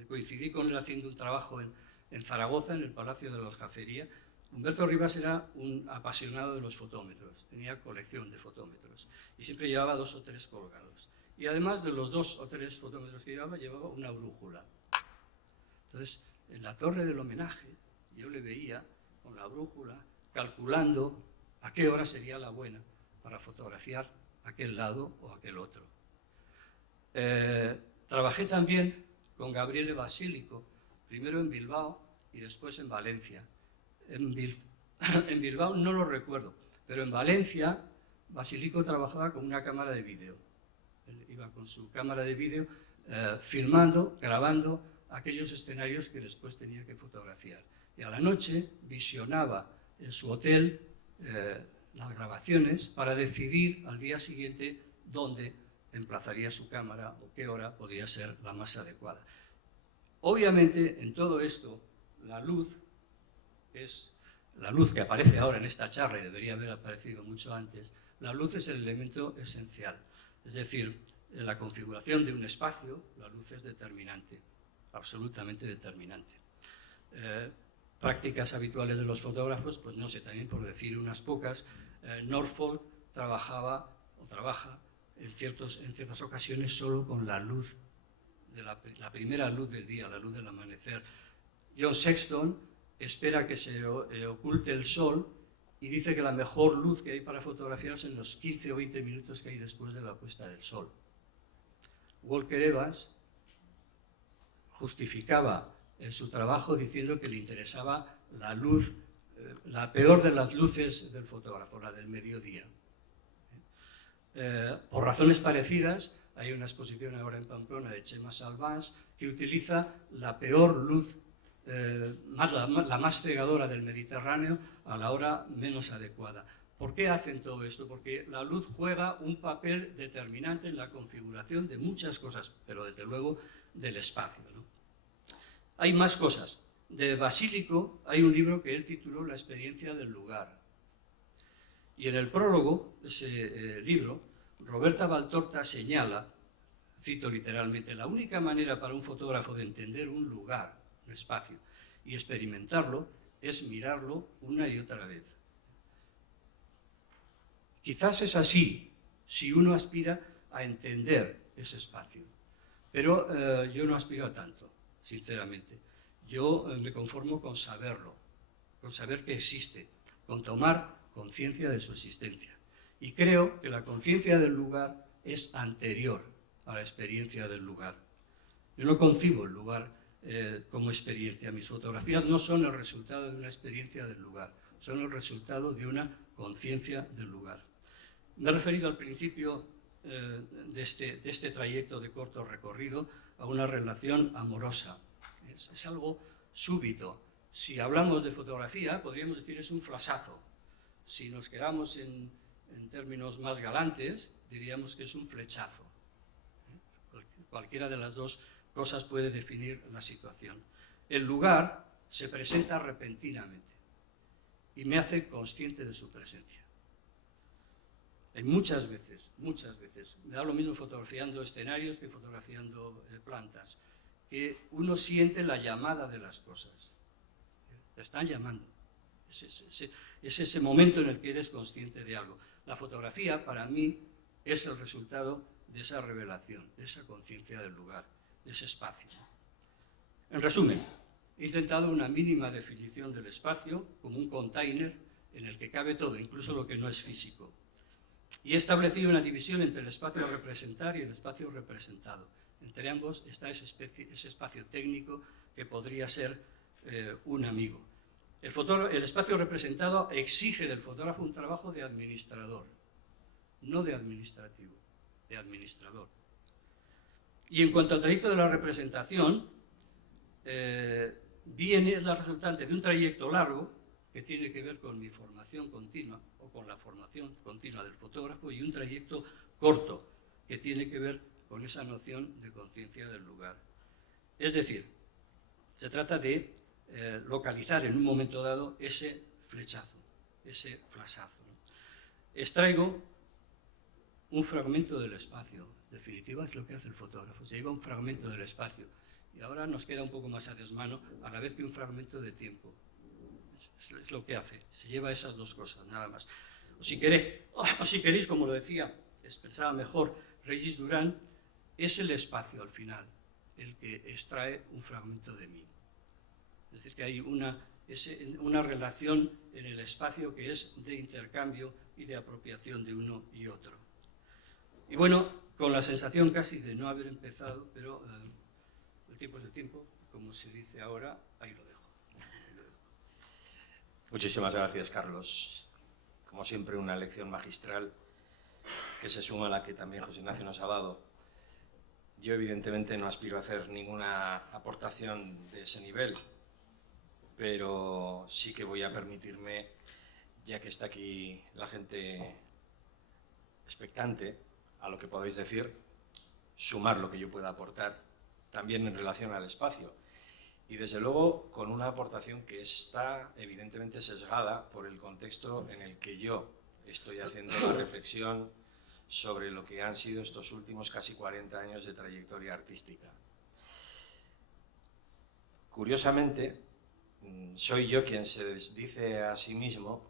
coincidí con él haciendo un trabajo en Zaragoza, en el Palacio de la Aljafería. Humberto Rivas era un apasionado de los fotómetros, tenía colección de fotómetros y siempre llevaba 2 o 3 colgados. Y además de los 2 o 3 fotómetros que llevaba una brújula. Entonces, en la torre del homenaje, yo le veía con la brújula calculando a qué hora sería la buena para fotografiar aquel lado o aquel otro. Trabajé también con Gabriele Basílico, primero en Bilbao y después en Valencia. En Bilbao no lo recuerdo, pero en Valencia Basílico trabajaba con una cámara de vídeo. Él iba con su cámara de vídeo filmando, grabando aquellos escenarios que después tenía que fotografiar. Y a la noche visionaba en su hotel las grabaciones para decidir al día siguiente dónde emplazaría su cámara o qué hora podría ser la más adecuada. Obviamente, en todo esto, la luz que aparece ahora en esta charla y debería haber aparecido mucho antes, la luz es el elemento esencial. Es decir, en la configuración de un espacio, la luz es determinante, absolutamente determinante. Prácticas habituales de los fotógrafos, pues no sé, también por decir unas pocas, Norfolk trabajaba o trabaja en ciertas ocasiones solo con la luz, la primera luz del día, la luz del amanecer. John Sexton espera que se oculte el sol y dice que la mejor luz que hay para fotografiar son los 15 o 20 minutos que hay después de la puesta del sol. Walker Evans justificaba en su trabajo diciendo que le interesaba la luz, la peor de las luces del fotógrafo, la del mediodía. Por razones parecidas, hay una exposición ahora en Pamplona de Chema Salvans que utiliza la peor luz, la más cegadora del Mediterráneo a la hora menos adecuada. ¿Por qué hacen todo esto? Porque la luz juega un papel determinante en la configuración de muchas cosas, pero desde luego del espacio, ¿no? Hay más cosas. De Basílico hay un libro que él tituló La experiencia del lugar. Y en el prólogo de ese libro, Roberta Valtorta señala, cito literalmente, la única manera para un fotógrafo de entender un lugar, un espacio, y experimentarlo es mirarlo una y otra vez. Quizás es así, si uno aspira a entender ese espacio, pero yo no aspiro a tanto, sinceramente. Yo me conformo con saberlo, con saber que existe, con tomar conciencia de su existencia. Y creo que la conciencia del lugar es anterior a la experiencia del lugar. Yo no concibo el lugar como experiencia. Mis fotografías no son el resultado de una experiencia del lugar, son el resultado de una conciencia del lugar. Me he referido al principio de este trayecto de corto recorrido a una relación amorosa. Es algo súbito. Si hablamos de fotografía, podríamos decir es un flashazo. Si nos quedamos en términos más galantes, diríamos que es un flechazo. Cualquiera de las dos cosas puede definir la situación. El lugar se presenta repentinamente y me hace consciente de su presencia. Muchas veces, me da lo mismo fotografiando escenarios que fotografiando plantas, que uno siente la llamada de las cosas. Te están llamando. Es ese momento en el que eres consciente de algo. La fotografía, para mí, es el resultado de esa revelación, de esa conciencia del lugar, de ese espacio. En resumen, he intentado una mínima definición del espacio como un container en el que cabe todo, incluso lo que no es físico. Y he establecido una división entre el espacio a representar y el espacio representado. Entre ambos está ese espacio técnico que podría ser un amigo. El espacio representado exige del fotógrafo un trabajo de administrador, no de administrativo, de administrador. Y en cuanto al trayecto de la representación, es la resultante de un trayecto largo que tiene que ver con mi formación continua o con la formación continua del fotógrafo, y un trayecto corto que tiene que ver con esa noción de conciencia del lugar. Es decir, se trata de localizar en un momento dado ese flechazo, ese flashazo, ¿no? Extraigo un fragmento del espacio. En definitiva, es lo que hace el fotógrafo, se lleva un fragmento del espacio. Y ahora nos queda un poco más a desmano, a la vez que un fragmento de tiempo. Es lo que hace, se lleva esas dos cosas, nada más. O si queréis, como lo decía, expresaba mejor Regis Durán, es el espacio al final el que extrae un fragmento de mí. Es decir, que hay una relación en el espacio que es de intercambio y de apropiación de uno y otro. Y bueno, con la sensación casi de no haber empezado, pero el tiempo es el tiempo, como se dice ahora, ahí lo dejo. Muchísimas gracias, Carlos. Como siempre, una lección magistral que se suma a la que también José Ignacio nos ha dado. Yo, evidentemente, no aspiro a hacer ninguna aportación de ese nivel, pero sí que voy a permitirme, ya que está aquí la gente expectante a lo que podéis decir, sumar lo que yo pueda aportar también en relación al espacio. Y desde luego con una aportación que está evidentemente sesgada por el contexto en el que yo estoy haciendo la reflexión sobre lo que han sido estos últimos casi 40 años de trayectoria artística. Curiosamente, soy yo quien se dice a sí mismo,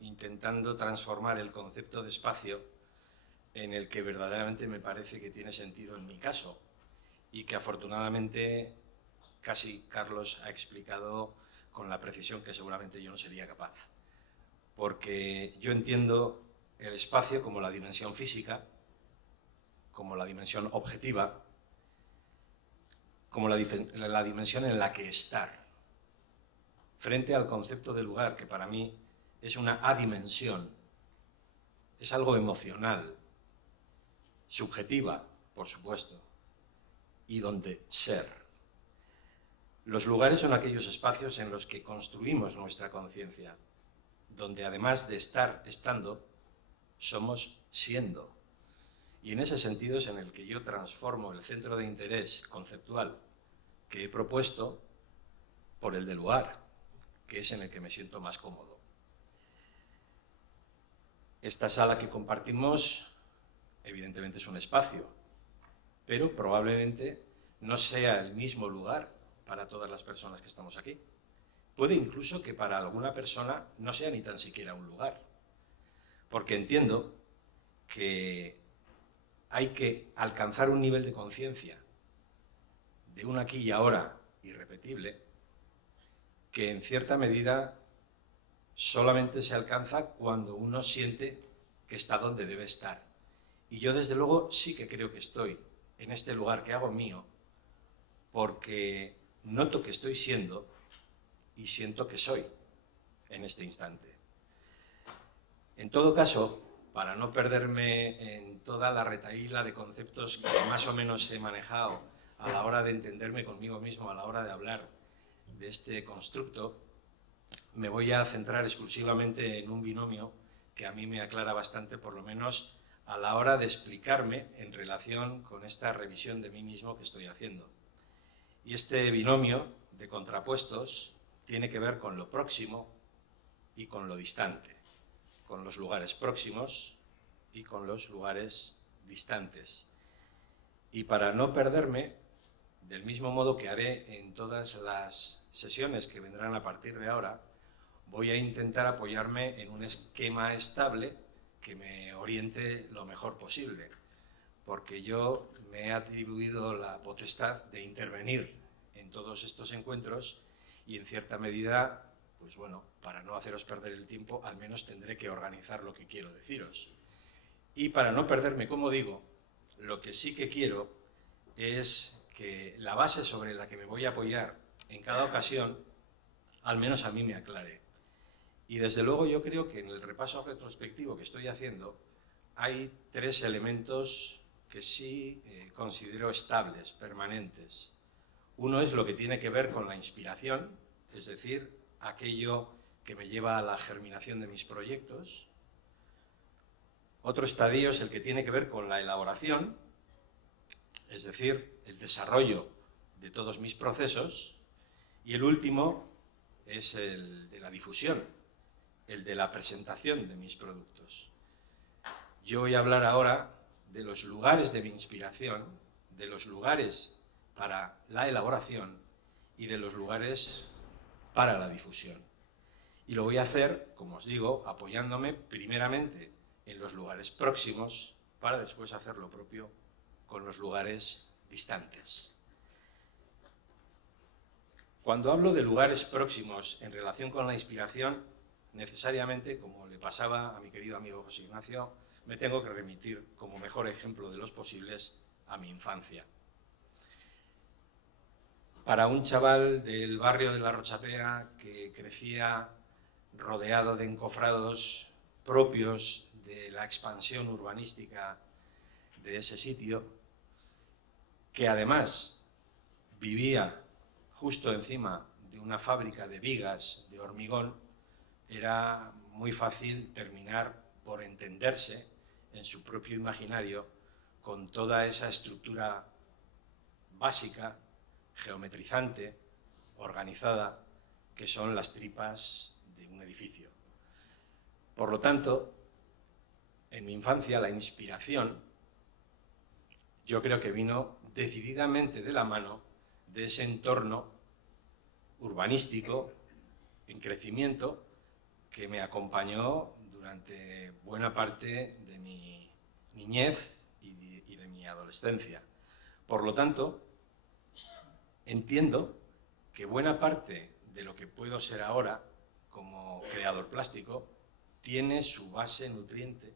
intentando transformar el concepto de espacio en el que verdaderamente me parece que tiene sentido en mi caso y que afortunadamente casi Carlos ha explicado con la precisión que seguramente yo no sería capaz. Porque yo entiendo el espacio como la dimensión física, como la dimensión objetiva, como la dimensión en la que estar, frente al concepto de lugar, que para mí es una adimensión, es algo emocional, subjetiva, por supuesto, y donde ser. Los lugares son aquellos espacios en los que construimos nuestra conciencia, donde además de estar estando, somos siendo. Y en ese sentido es en el que yo transformo el centro de interés conceptual que he propuesto por el del lugar, que es en el que me siento más cómodo. Esta sala que compartimos, evidentemente es un espacio, pero probablemente no sea el mismo lugar para todas las personas que estamos aquí. Puede incluso que para alguna persona no sea ni tan siquiera un lugar, porque entiendo que hay que alcanzar un nivel de conciencia de un aquí y ahora irrepetible, que en cierta medida solamente se alcanza cuando uno siente que está donde debe estar. Y yo desde luego sí que creo que estoy en este lugar que hago mío, porque noto que estoy siendo y siento que soy en este instante. En todo caso, para no perderme en toda la retahíla de conceptos que más o menos he manejado a la hora de entenderme conmigo mismo, a la hora de hablar de este constructo, me voy a centrar exclusivamente en un binomio que a mí me aclara bastante, por lo menos a la hora de explicarme en relación con esta revisión de mí mismo que estoy haciendo. Y este binomio de contrapuestos tiene que ver con lo próximo y con lo distante, con los lugares próximos y con los lugares distantes. Y para no perderme, del mismo modo que haré en todas las sesiones que vendrán a partir de ahora, voy a intentar apoyarme en un esquema estable que me oriente lo mejor posible, porque yo me he atribuido la potestad de intervenir en todos estos encuentros y en cierta medida, pues bueno, para no haceros perder el tiempo, al menos tendré que organizar lo que quiero deciros. Y para no perderme, como digo, lo que sí que quiero es que la base sobre la que me voy a apoyar en cada ocasión, al menos a mí me aclare. Y desde luego yo creo que en el repaso retrospectivo que estoy haciendo hay tres elementos que sí considero estables, permanentes. Uno es lo que tiene que ver con la inspiración, es decir, aquello que me lleva a la germinación de mis proyectos. Otro estadio es el que tiene que ver con la elaboración, es decir, el desarrollo de todos mis procesos. Y el último es el de la difusión, el de la presentación de mis productos. Yo voy a hablar ahora de los lugares de mi inspiración, de los lugares para la elaboración y de los lugares para la difusión. Y lo voy a hacer, como os digo, apoyándome primeramente en los lugares próximos para después hacer lo propio con los lugares distantes. Cuando hablo de lugares próximos en relación con la inspiración, necesariamente, como le pasaba a mi querido amigo José Ignacio, me tengo que remitir como mejor ejemplo de los posibles a mi infancia. Para un chaval del barrio de La Rochapea que crecía rodeado de encofrados propios de la expansión urbanística de ese sitio, que además vivía justo encima de una fábrica de vigas de hormigón, era muy fácil terminar por entenderse en su propio imaginario con toda esa estructura básica, geometrizante, organizada, que son las tripas de un edificio. Por lo tanto, en mi infancia la inspiración yo creo que vino decididamente de la mano de ese entorno urbanístico en crecimiento que me acompañó durante buena parte de mi niñez y de mi adolescencia. Por lo tanto, entiendo que buena parte de lo que puedo ser ahora como creador plástico tiene su base nutriente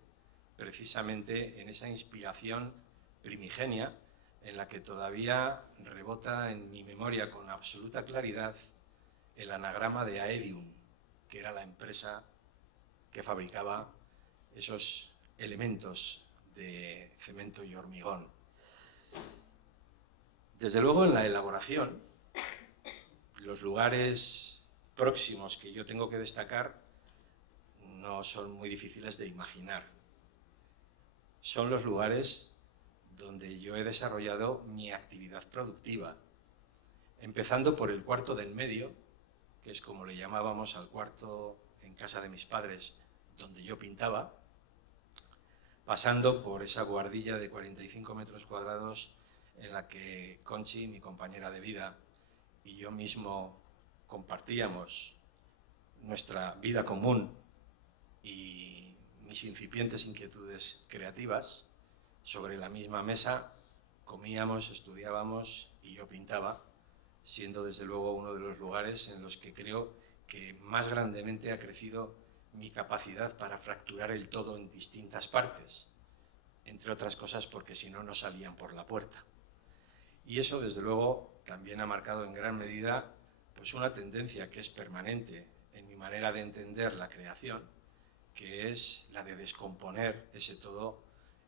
precisamente en esa inspiración primigenia en la que todavía rebota en mi memoria con absoluta claridad el anagrama de Aedium, que era la empresa que fabricaba esos elementos de cemento y hormigón. Desde luego, en la elaboración, los lugares próximos que yo tengo que destacar no son muy difíciles de imaginar. Son los lugares donde yo he desarrollado mi actividad productiva, empezando por el cuarto del medio, que es como le llamábamos al cuarto en casa de mis padres, donde yo pintaba, pasando por esa buhardilla de 45 metros cuadrados en la que Conchi, mi compañera de vida, y yo mismo compartíamos nuestra vida común y mis incipientes inquietudes creativas. Sobre la misma mesa comíamos, estudiábamos y yo pintaba, siendo desde luego uno de los lugares en los que creo que más grandemente ha crecido mi capacidad para fracturar el todo en distintas partes, entre otras cosas porque si no, no salían por la puerta. Y eso, desde luego, también ha marcado en gran medida pues, una tendencia que es permanente en mi manera de entender la creación, que es la de descomponer ese todo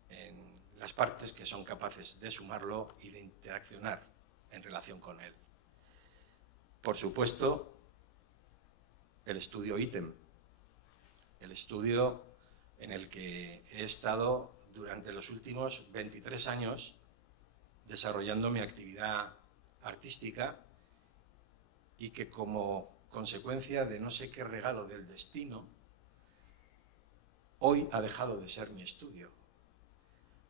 en las partes que son capaces de sumarlo y de interaccionar en relación con él. Por supuesto, el estudio ítem, el estudio en el que he estado durante los últimos 23 años desarrollando mi actividad artística y que como consecuencia de no sé qué regalo del destino, hoy ha dejado de ser mi estudio.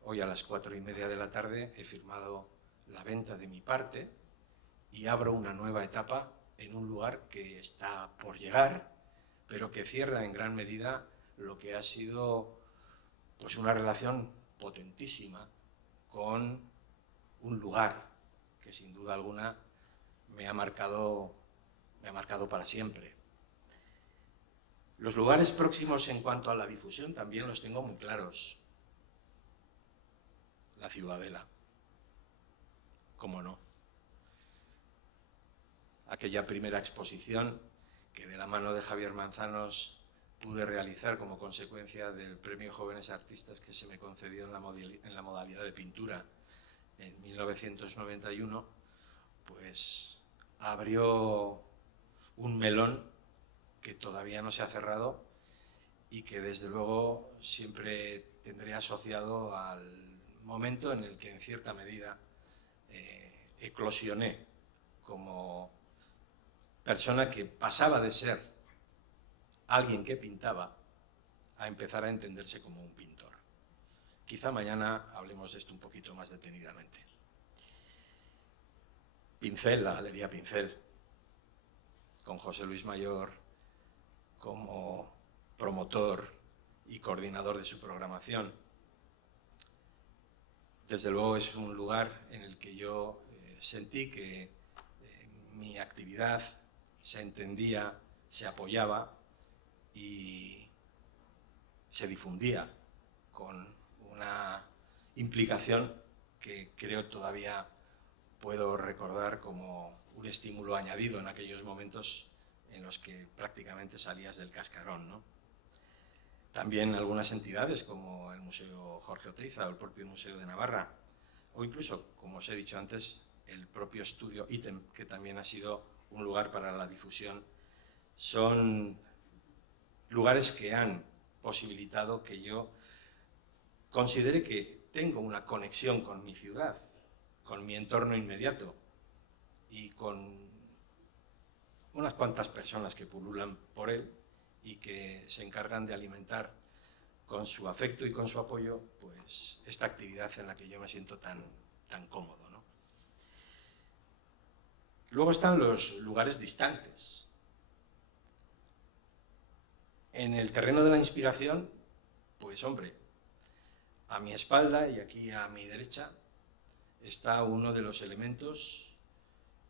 Hoy a las 4:30 de la tarde he firmado la venta de mi parte y abro una nueva etapa en un lugar que está por llegar, pero que cierra en gran medida lo que ha sido pues, una relación potentísima con un lugar que sin duda alguna me ha marcado para siempre. Los lugares próximos en cuanto a la difusión también los tengo muy claros. La Ciudadela, cómo no. Aquella primera exposición que de la mano de Javier Manzanos pude realizar como consecuencia del Premio Jóvenes Artistas que se me concedió en la modalidad de pintura en 1991, pues abrió un melón que todavía no se ha cerrado y que desde luego siempre tendré asociado al momento en el que en cierta medida eclosioné como persona que pasaba de ser alguien que pintaba a empezar a entenderse como un pintor. Quizá mañana hablemos de esto un poquito más detenidamente. Pincel, la Galería Pincel, con José Luis Mayor como promotor y coordinador de su programación. Desde luego es un lugar en el que yo sentí que mi actividad se entendía, se apoyaba y se difundía con una implicación que creo todavía puedo recordar como un estímulo añadido en aquellos momentos en los que prácticamente salías del cascarón, ¿no? También algunas entidades como el Museo Jorge Oteiza o el propio Museo de Navarra, o incluso, como os he dicho antes, el propio estudio ítem, que también ha sido un lugar para la difusión, son lugares que han posibilitado que yo considere que tengo una conexión con mi ciudad, con mi entorno inmediato y con unas cuantas personas que pululan por él y que se encargan de alimentar con su afecto y con su apoyo pues, esta actividad en la que yo me siento tan cómodo, ¿no? Luego están los lugares distantes. En el terreno de la inspiración, pues hombre, A mi espalda y aquí a mi derecha está uno de los elementos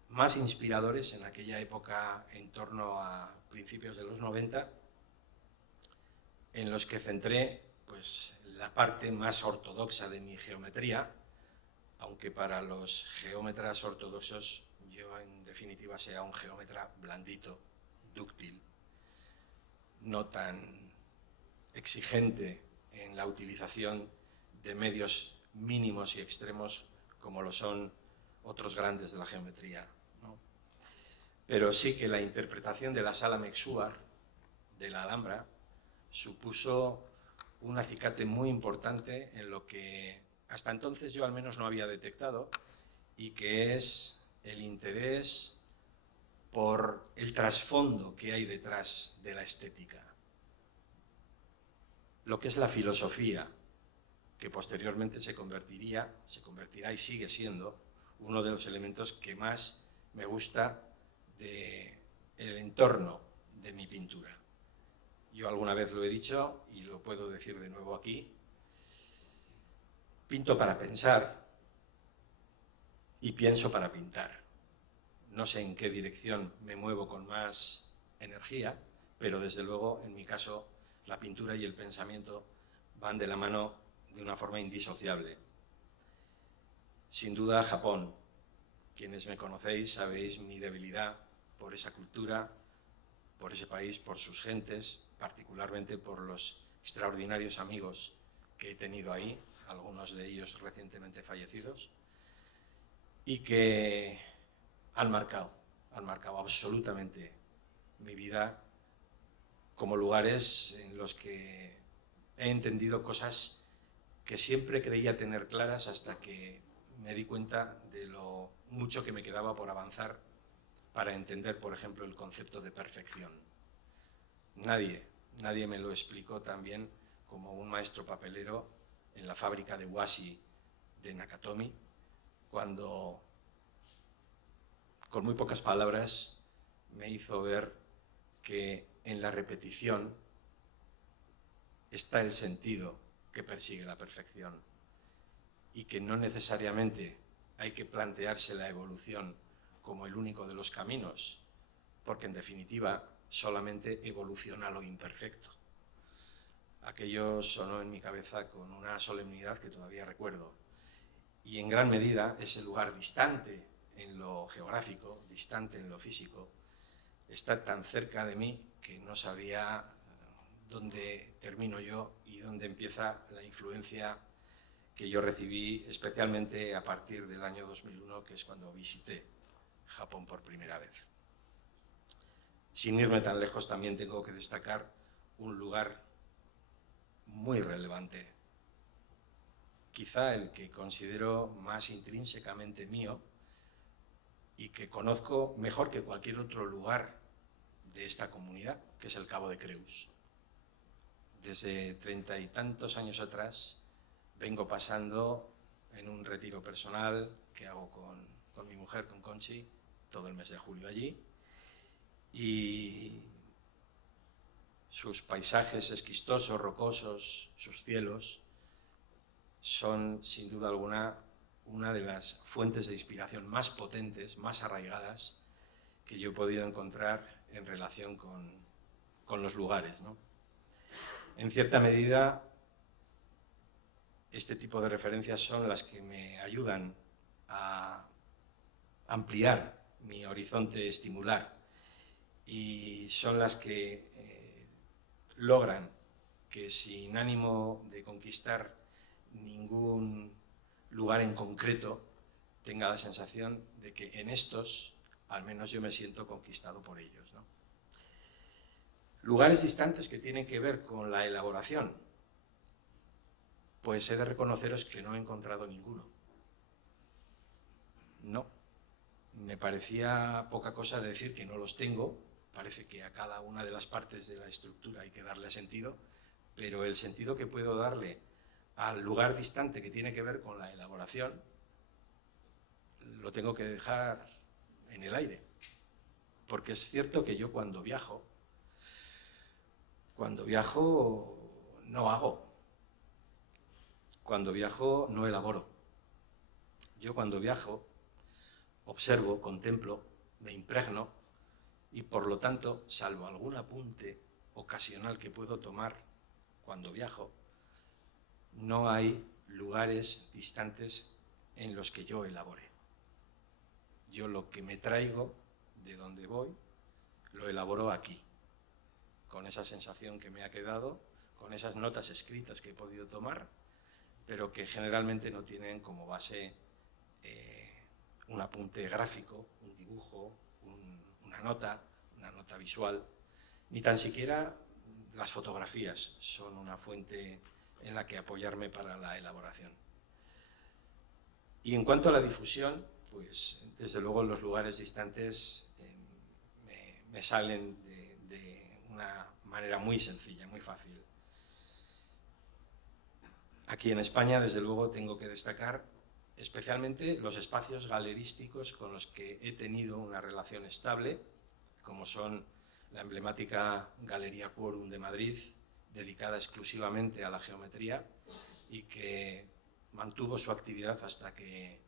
más inspiradores en aquella época, en torno a principios de los 90, en los que centré pues, la parte más ortodoxa de mi geometría, aunque para los geómetras ortodoxos yo en definitiva sea un geómetra blandito, dúctil, no tan exigente en la utilización de medios mínimos y extremos como lo son otros grandes de la geometría, ¿no? Pero sí que la interpretación de la sala Mexúar de la Alhambra supuso un acicate muy importante en lo que hasta entonces yo al menos no había detectado, y que es el interés por el trasfondo que hay detrás de la estética. Lo que es la filosofía, que posteriormente se convertirá y sigue siendo uno de los elementos que más me gusta del entorno de mi pintura. Yo alguna vez lo he dicho y lo puedo decir de nuevo aquí: pinto para pensar y pienso para pintar. No sé en qué dirección me muevo con más energía, pero desde luego, en mi caso, la pintura y el pensamiento van de la mano de una forma indisociable. Sin duda, Japón. Quienes me conocéis sabéis mi debilidad por esa cultura, por ese país, por sus gentes, particularmente por los extraordinarios amigos que he tenido ahí, algunos de ellos recientemente fallecidos, y que han marcado absolutamente mi vida como lugares en los que he entendido cosas que siempre creía tener claras, hasta que me di cuenta de lo mucho que me quedaba por avanzar para entender, por ejemplo, el concepto de perfección. Nadie me lo explicó tan bien como un maestro papelero en la fábrica de washi de Nakatomi, cuando con muy pocas palabras me hizo ver que en la repetición está el sentido que persigue la perfección, y que no necesariamente hay que plantearse la evolución como el único de los caminos, porque en definitiva solamente evoluciona lo imperfecto. Aquello sonó en mi cabeza con una solemnidad que todavía recuerdo, y en gran medida ese lugar distante en lo geográfico, distante en lo físico, está tan cerca de mí que no sabría dónde termino yo y dónde empieza la influencia que yo recibí, especialmente a partir del año 2001, que es cuando visité Japón por primera vez. Sin irme tan lejos, también tengo que destacar un lugar muy relevante, quizá el que considero más intrínsecamente mío y que conozco mejor que cualquier otro lugar de esta comunidad, que es el Cabo de Creus. Desde 30 y tantos años atrás vengo pasando en un retiro personal que hago con mi mujer, con Conchi, todo el mes de julio allí, y sus paisajes esquistosos, rocosos, sus cielos, son sin duda alguna una de las fuentes de inspiración más potentes, más arraigadas que yo he podido encontrar en relación con los lugares, ¿no? En cierta medida, este tipo de referencias son las que me ayudan a ampliar mi horizonte estimular, y son las que logran que, sin ánimo de conquistar ningún lugar en concreto, tenga la sensación de que en estos, al menos yo me siento conquistado por ellos, ¿no? Lugares distantes que tienen que ver con la elaboración, pues he de reconoceros que no he encontrado ninguno. No, me parecía poca cosa decir que no los tengo. Parece que a cada una de las partes de la estructura hay que darle sentido, pero el sentido que puedo darle al lugar distante que tiene que ver con la elaboración lo tengo que dejar en el aire, porque es cierto que yo cuando viajo no hago. cuando viajo no elaboro. Yo cuando viajo observo, contemplo, me impregno y por lo tanto, salvo algún apunte ocasional que puedo tomar cuando viajo, no hay lugares distantes en los que yo elabore. Yo lo que me traigo de donde voy, lo elaboro aquí, con esa sensación que me ha quedado, con esas notas escritas que he podido tomar, pero que generalmente no tienen como base un apunte gráfico, un dibujo, una nota visual, ni tan siquiera las fotografías son una fuente en la que apoyarme para la elaboración. Y en cuanto a la difusión, pues desde luego los lugares distantes me salen de una manera muy sencilla, muy fácil. Aquí en España, desde luego, tengo que destacar especialmente los espacios galerísticos con los que he tenido una relación estable, como son la emblemática Galería Quorum de Madrid, dedicada exclusivamente a la geometría y que mantuvo su actividad hasta que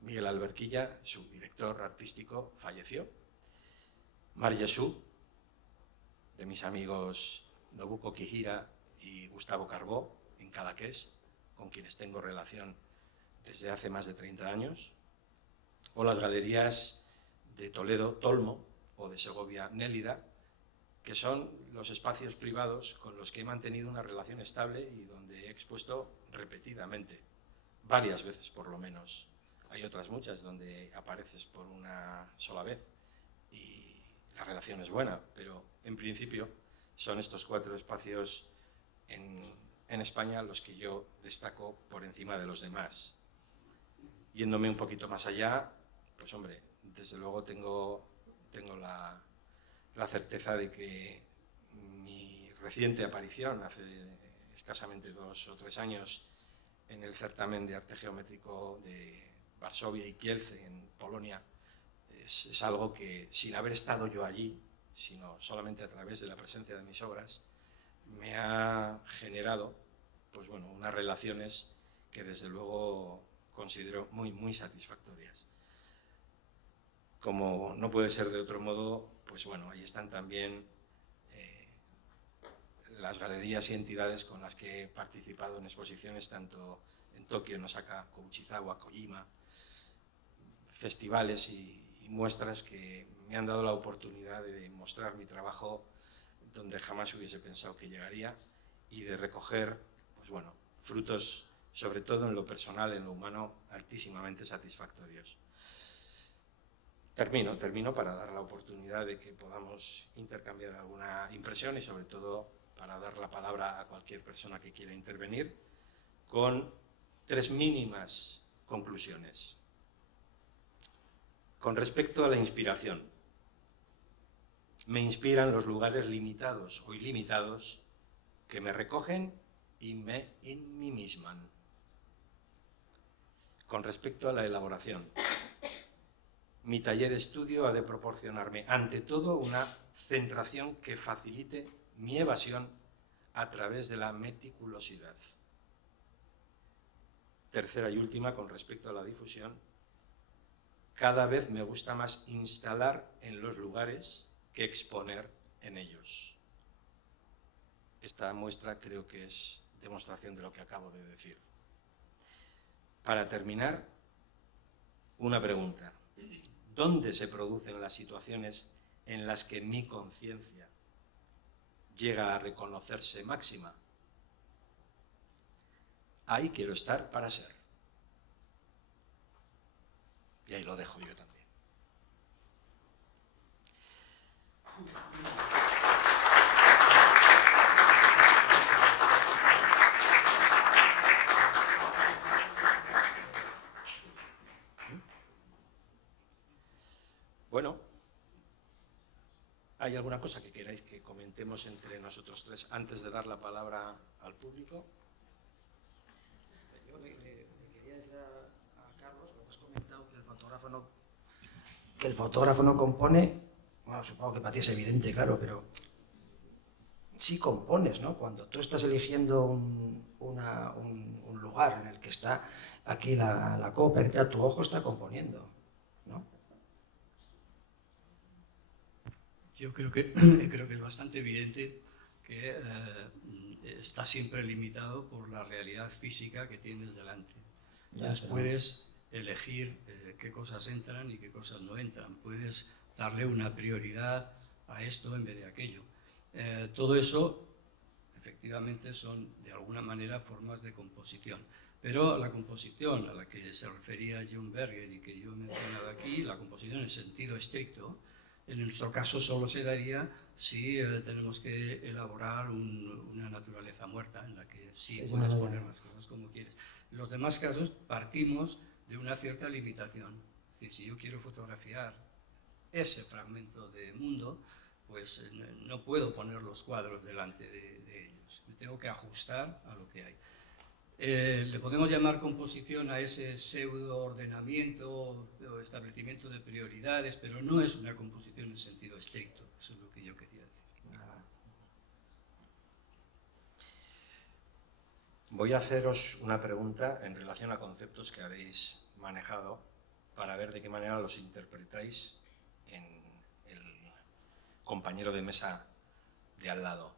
Miguel Alberquilla, su director artístico, falleció. Mar Jesús, de mis amigos Nobuko Kihira y Gustavo Carbó, en Cadaqués, con quienes tengo relación desde hace más de 30 años, o las galerías de Toledo, Tolmo, o de Segovia, Nélida, que son los espacios privados con los que he mantenido una relación estable y donde he expuesto repetidamente, varias veces por lo menos. Hay otras muchas donde apareces por una sola vez y la relación es buena, pero en principio son estos 4 espacios en España los que yo destaco por encima de los demás. Yéndome un poquito más allá, pues hombre, desde luego tengo la certeza de que mi reciente aparición, hace escasamente 2 o 3 años, en el certamen de arte geométrico de Varsovia y Kielce, en Polonia, es algo que, sin haber estado yo allí, sino solamente a través de la presencia de mis obras, me ha generado pues bueno, unas relaciones que desde luego considero muy, muy satisfactorias. Como no puede ser de otro modo, pues bueno, ahí están también las galerías y entidades con las que he participado en exposiciones tanto en Tokio, en Osaka, Kobuchizawa, Kojima, festivales y muestras que me han dado la oportunidad de mostrar mi trabajo donde jamás hubiese pensado que llegaría y de recoger, pues bueno, frutos, sobre todo en lo personal, en lo humano, altísimamente satisfactorios. Termino para dar la oportunidad de que podamos intercambiar alguna impresión y sobre todo para dar la palabra a cualquier persona que quiera intervenir con 3 mínimas conclusiones. Con respecto a la inspiración, me inspiran los lugares limitados o ilimitados que me recogen y me inmimisman. Con respecto a la elaboración, mi taller estudio ha de proporcionarme, ante todo, una centración que facilite mi evasión a través de la meticulosidad. Tercera y última, con respecto a la difusión, cada vez me gusta más instalar en los lugares que exponer en ellos. Esta muestra creo que es demostración de lo que acabo de decir. Para terminar, una pregunta. ¿Dónde se producen las situaciones en las que mi conciencia llega a reconocerse máxima? Ahí quiero estar para ser. Y ahí lo dejo yo también. Bueno, ¿hay alguna cosa que queráis que comentemos entre nosotros 3 antes de dar la palabra al público? Yo le quería decir a Carlos, lo que has comentado, que el fotógrafo no compone, bueno, supongo que para ti es evidente, claro, pero sí compones, ¿no? Cuando tú estás eligiendo un lugar en el que está aquí la copa, etcétera, tu ojo está componiendo, ¿no? Yo creo que, creo que es bastante evidente que está siempre limitado por la realidad física que tienes delante. Entonces puedes elegir qué cosas entran y qué cosas no entran. Puedes darle una prioridad a esto en vez de aquello. Todo eso, efectivamente, son de alguna manera formas de composición. Pero la composición a la que se refería John Berger y que yo he mencionado aquí, la composición en sentido estricto, en nuestro caso solo se daría si tenemos que elaborar una naturaleza muerta en la que sí puedes poner las cosas como quieres. En los demás casos partimos de una cierta limitación. Es decir, si yo quiero fotografiar ese fragmento de mundo, pues no puedo poner los cuadros delante de ellos. Me tengo que ajustar a lo que hay. Le podemos llamar composición a ese pseudo-ordenamiento o establecimiento de prioridades, pero no es una composición en sentido estricto. Eso es lo que yo quería decir. Voy a haceros una pregunta en relación a conceptos que habéis manejado para ver de qué manera los interpretáis en el compañero de mesa de al lado.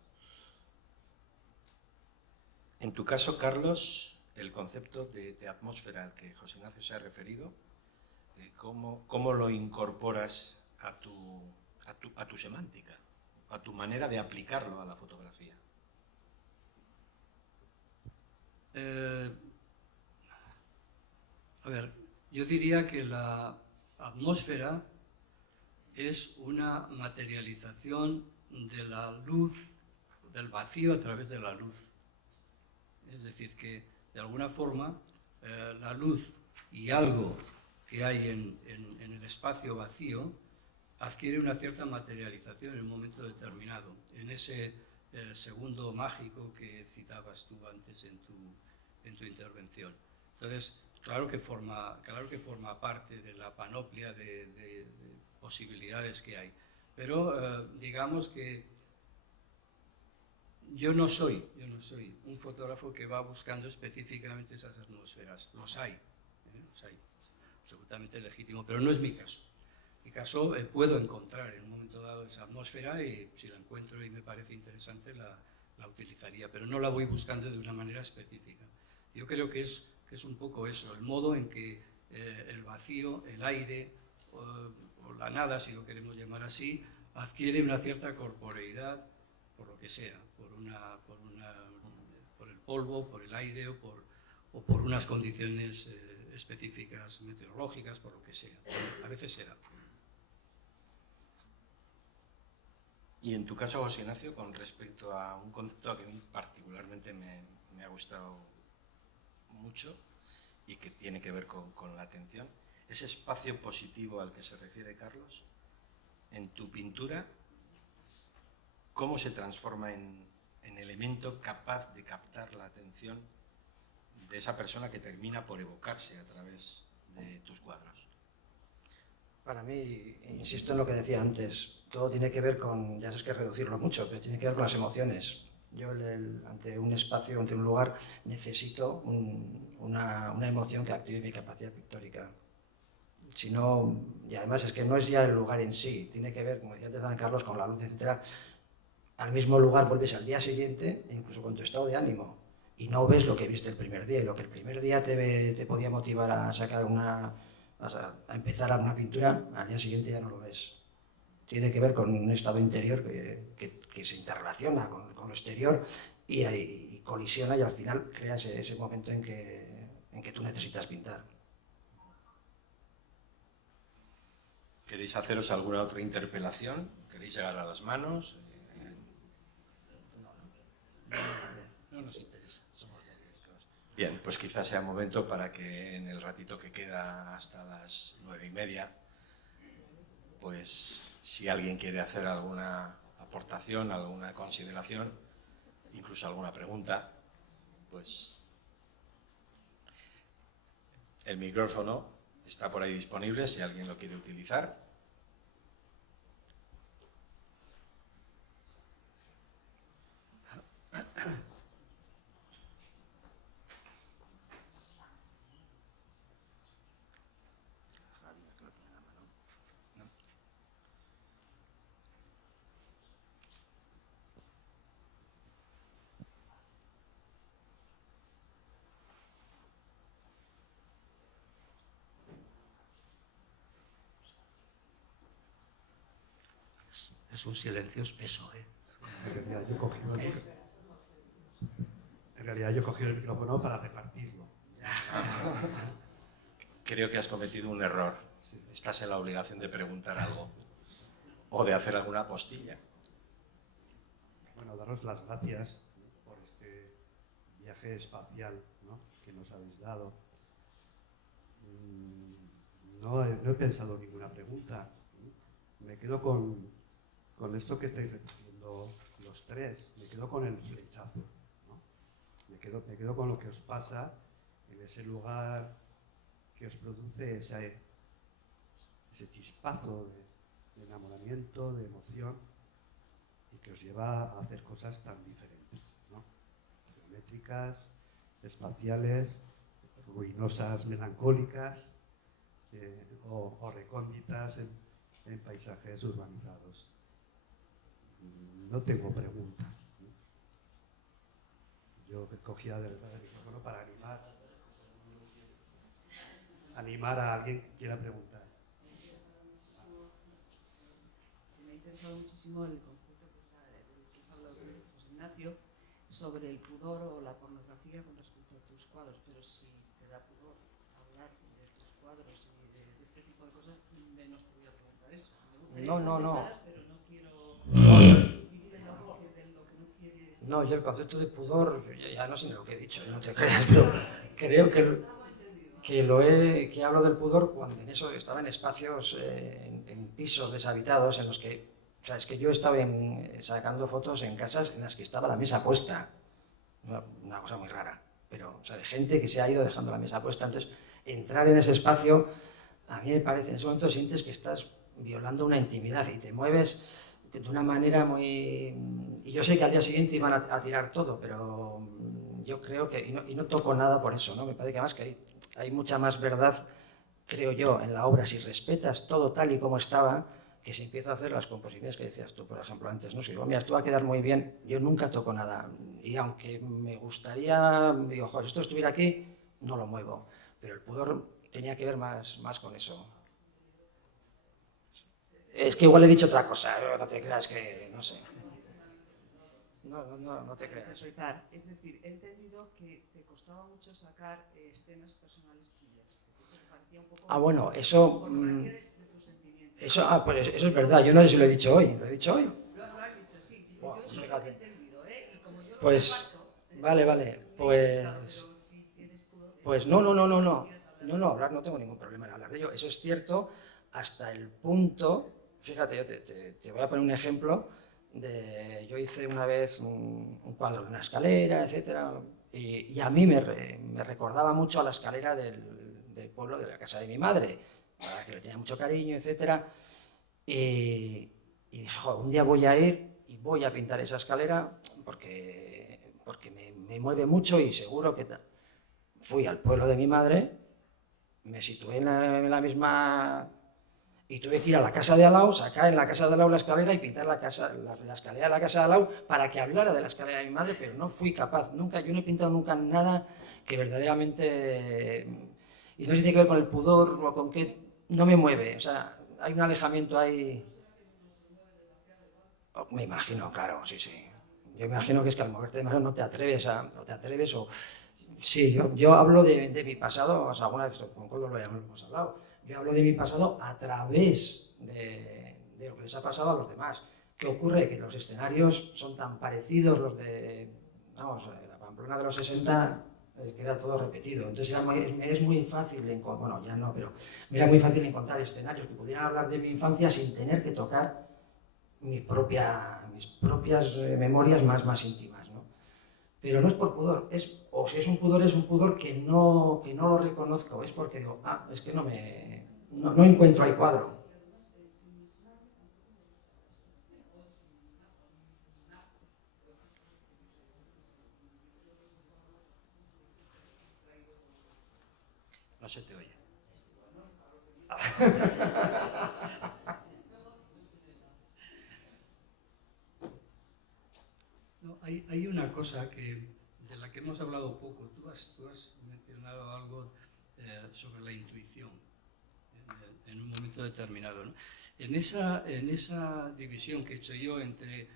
En tu caso, Carlos, el concepto de atmósfera al que José Ignacio se ha referido, ¿cómo lo incorporas a tu semántica, a tu manera de aplicarlo a la fotografía? A ver, yo diría que la atmósfera es una materialización de la luz, del vacío a través de la luz. Es decir, que de alguna forma la luz y algo que hay en el espacio vacío adquiere una cierta materialización en un momento determinado, en ese segundo mágico que citabas tú antes en tu intervención. Entonces, claro que forma parte de la panoplia de posibilidades que hay, pero digamos que yo no soy un fotógrafo que va buscando específicamente esas atmósferas. Los hay, absolutamente legítimo, pero no es mi caso. En mi caso puedo encontrar en un momento dado esa atmósfera y si la encuentro y me parece interesante la utilizaría, pero no la voy buscando de una manera específica. Yo creo que es un poco eso, el modo en que el vacío, el aire o la nada, si lo queremos llamar así, adquiere una cierta corporeidad por lo que sea, por el polvo, por el aire o por unas condiciones específicas meteorológicas, por lo que sea. A veces se da. Y en tu caso, José Ignacio, con respecto a un concepto que a mí particularmente me ha gustado mucho y que tiene que ver con la atención, ese espacio positivo al que se refiere Carlos, en tu pintura, ¿cómo se transforma en elemento capaz de captar la atención de esa persona que termina por evocarse a través de tus cuadros? Para mí, insisto en lo que decía antes, todo tiene que ver con, ya sabes que reducirlo mucho, pero tiene que ver con las emociones. Yo ante un espacio, ante un lugar, necesito una emoción que active mi capacidad pictórica. Si no, y además es que no es ya el lugar en sí, tiene que ver, como decía antes Juan Carlos, con la luz, etc. Al mismo lugar vuelves al día siguiente, incluso con tu estado de ánimo, y no ves lo que viste el primer día, y lo que el primer día te podía motivar a sacar a empezar a una pintura, al día siguiente ya no lo ves. Tiene que ver con un estado interior que se interrelaciona con lo exterior y colisiona y al final crea ese momento en que tú necesitas pintar. ¿Queréis haceros alguna otra interpelación? ¿Queréis llegar a las manos? No nos interesa. Bien, pues quizás sea momento para que en el ratito que queda hasta las 9:30, pues si alguien quiere hacer alguna aportación, alguna consideración, incluso alguna pregunta, pues el micrófono está por ahí disponible si alguien lo quiere utilizar. Es un silencio espeso, ¿eh? En realidad yo he cogido el micrófono para repartirlo. Creo que has cometido un error. Estás en la obligación de preguntar algo o de hacer alguna postilla. Bueno, daros las gracias por este viaje espacial, ¿no?, que nos habéis dado. No he pensado ninguna pregunta. Me quedo con esto que estáis repitiendo los tres. Me quedo con el flechazo, ¿no? Me quedo con lo que os pasa en ese lugar que os produce ese chispazo de enamoramiento, de emoción, y que os lleva a hacer cosas tan diferentes, ¿no? Geométricas, espaciales, ruinosas, melancólicas, o recónditas en paisajes urbanizados. No tengo pregunta. Yo cogía el micrófono para animar a alguien que quiera preguntar. Me ha interesado muchísimo el concepto que has hablado de José Ignacio sobre el pudor o la pornografía con respecto a tus cuadros, pero si te da pudor hablar de tus cuadros y de este tipo de cosas, menos te voy a preguntar eso. Me gustaría que contestaras, pero no quiero vivir en lo que no quieres. No, yo el concepto de pudor, ya no sé ni lo que he dicho, no te creas, pero creo que hablo del pudor cuando en eso estaba en espacios, en pisos deshabitados en los que, o sea, es que yo estaba sacando fotos en casas en las que estaba la mesa puesta, una cosa muy rara, pero, o sea, de gente que se ha ido dejando la mesa puesta. Entonces, entrar en ese espacio, a mí me parece, en ese momento sientes que estás violando una intimidad y te mueves de una manera muy... Y yo sé que al día siguiente iban a tirar todo, pero yo creo que... Y no toco nada por eso, ¿no? Me parece que además que hay mucha más verdad, creo yo, en la obra, si respetas todo tal y como estaba, que si empiezo a hacer las composiciones que decías tú, por ejemplo, antes, ¿no? Si digo, mira, esto va a quedar muy bien, yo nunca toco nada. Y aunque me gustaría, digo, joder, si esto estuviera aquí, no lo muevo. Pero el pudor tenía que ver más con eso. Es que igual he dicho otra cosa, no te creas que, no sé. No te creas. Es decir, he entendido que te costaba mucho sacar escenas personales tuyas. Eso me parecía un poco... Bueno, eso... Fotografías de tus sentimientos. Pues eso es verdad, yo no sé si lo he dicho hoy. ¿Lo he dicho hoy? Lo has dicho, sí. Yo eso lo he entendido, ¿eh? Y como yo lo pues, comparto, vale, pues no, hablar, no tengo ningún problema en hablar de ello. Eso es cierto hasta el punto, fíjate, yo te voy a poner un ejemplo. Yo hice una vez un cuadro de una escalera, etcétera, y a mí me recordaba mucho a la escalera del pueblo de la casa de mi madre, a la que le tenía mucho cariño, etcétera, y dije, joder, un día voy a ir y voy a pintar esa escalera porque me mueve mucho y seguro que tal. Fui al pueblo de mi madre, me situé en la misma... Y tuve que ir a la casa de al lado, sacar en la casa de al lado la escalera y pintar la escalera de la casa de al lado para que hablara de la escalera de mi madre, pero no fui capaz nunca, yo no he pintado nunca nada que verdaderamente... Y no sé si tiene que ver con el pudor o con qué, no me mueve, o sea, hay un alejamiento ahí... Me imagino, claro, sí. Yo imagino que es que al moverte demasiado no te atreves o... Sí, yo hablo de mi pasado, o sea, alguna vez con Coldo lo hemos hablado. Yo hablo de mi pasado a través de lo que les ha pasado a los demás. ¿Qué ocurre? Que los escenarios son tan parecidos, los de, vamos, la Pamplona de los 60, queda todo repetido. Entonces es muy fácil, bueno, ya no, pero me era muy fácil encontrar escenarios que pudieran hablar de mi infancia sin tener que tocar mis propias memorias más íntimas, ¿no? Pero no es por pudor, o si es un pudor que no lo reconozco, es porque digo, es que no encuentro ahí cuadro. No se te oye. No, hay una cosa de la que hemos hablado poco. Tú has mencionado algo sobre la intuición en un momento determinado, ¿no? En esa división que he hecho yo entre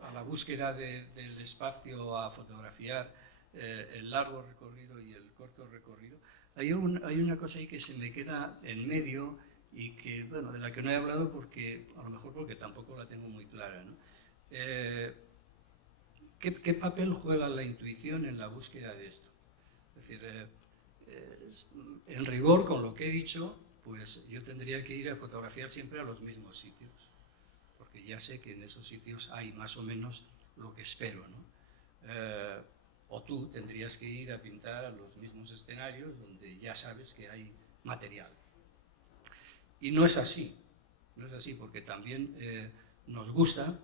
a la búsqueda del espacio a fotografiar, el largo recorrido y el corto recorrido, hay una cosa ahí que se me queda en medio y que, bueno, de la que no he hablado porque, a lo mejor porque tampoco la tengo muy clara, ¿no? ¿Qué papel juega la intuición en la búsqueda de esto? Es decir, en rigor, con lo que he dicho, pues yo tendría que ir a fotografiar siempre a los mismos sitios, porque ya sé que en esos sitios hay más o menos lo que espero, ¿no? O tú tendrías que ir a pintar a los mismos escenarios donde ya sabes que hay material. Y no es así, porque también nos gusta,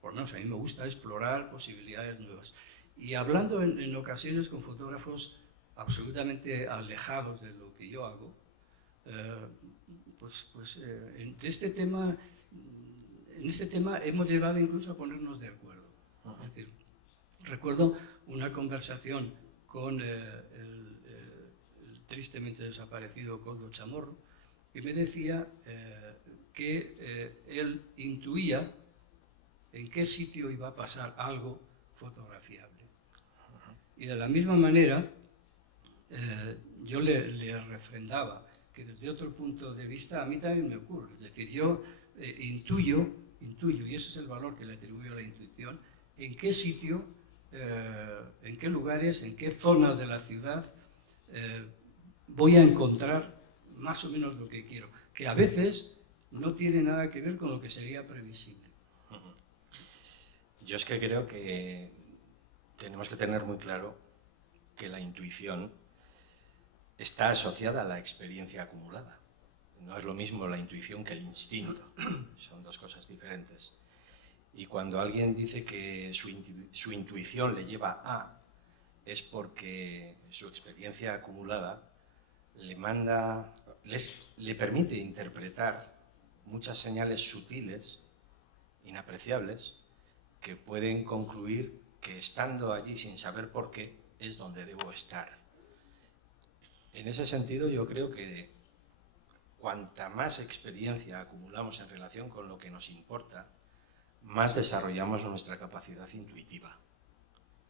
por lo menos a mí me gusta, explorar posibilidades nuevas. Y hablando en ocasiones con fotógrafos absolutamente alejados de lo que yo hago, en este tema hemos llegado incluso a ponernos de acuerdo. Es decir, recuerdo una conversación con el tristemente desaparecido Koldo Chamorro, que me decía que él intuía en qué sitio iba a pasar algo fotografiable. Y de la misma manera, yo le refrendaba que desde otro punto de vista a mí también me ocurre. Es decir, yo intuyo, y ese es el valor que le atribuyo a la intuición, en qué sitio, en qué lugares, en qué zonas de la ciudad voy a encontrar más o menos lo que quiero, que a veces no tiene nada que ver con lo que sería previsible. Yo es que creo que tenemos que tener muy claro que la intuición está asociada a la experiencia acumulada. No es lo mismo la intuición que el instinto, son dos cosas diferentes. Y cuando alguien dice que su intuición le lleva a, es porque su experiencia acumulada le permite interpretar muchas señales sutiles, inapreciables, que pueden concluir que estando allí sin saber por qué es donde debo estar. En ese sentido, yo creo que cuanta más experiencia acumulamos en relación con lo que nos importa, más desarrollamos nuestra capacidad intuitiva.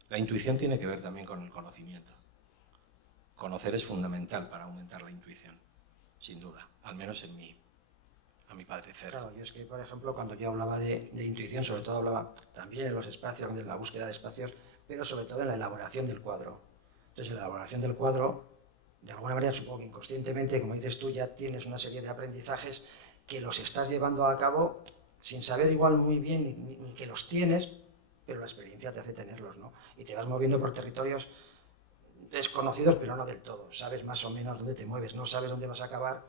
La intuición tiene que ver también con el conocimiento. Conocer es fundamental para aumentar la intuición, sin duda, al menos a mi parecer. Claro, yo es que, por ejemplo, cuando yo hablaba de intuición, sobre todo hablaba también en los espacios, de la búsqueda de espacios, pero sobre todo en la elaboración del cuadro. Entonces, en la elaboración del cuadro, de alguna manera, supongo que inconscientemente, como dices tú, ya tienes una serie de aprendizajes que los estás llevando a cabo sin saber igual muy bien ni que los tienes, pero la experiencia te hace tenerlos, ¿no? Y te vas moviendo por territorios desconocidos, pero no del todo. Sabes más o menos dónde te mueves, no sabes dónde vas a acabar,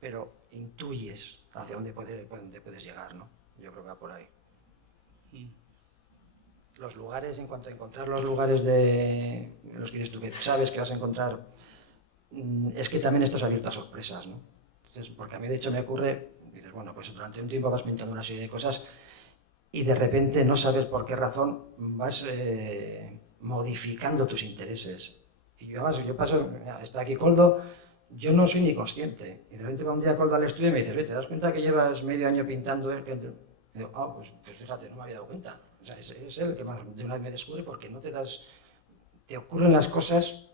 pero intuyes hacia dónde puedes llegar, ¿no? Yo creo que va por ahí. Los lugares, en cuanto a encontrar los lugares en los que dices tú que sabes que vas a encontrar, es que también estás abierto a sorpresas, ¿no? Entonces, porque a mí de hecho me ocurre, dices, bueno, pues durante un tiempo vas pintando una serie de cosas y de repente no sabes por qué razón vas modificando tus intereses. Y yo paso, está aquí Koldo, yo no soy ni consciente. Y de repente va un día Koldo al estudio y me dice, ¿te das cuenta que llevas medio año pintando? Y digo, pues fíjate, no me había dado cuenta. O sea, es él el que de una vez me descubre porque te ocurren las cosas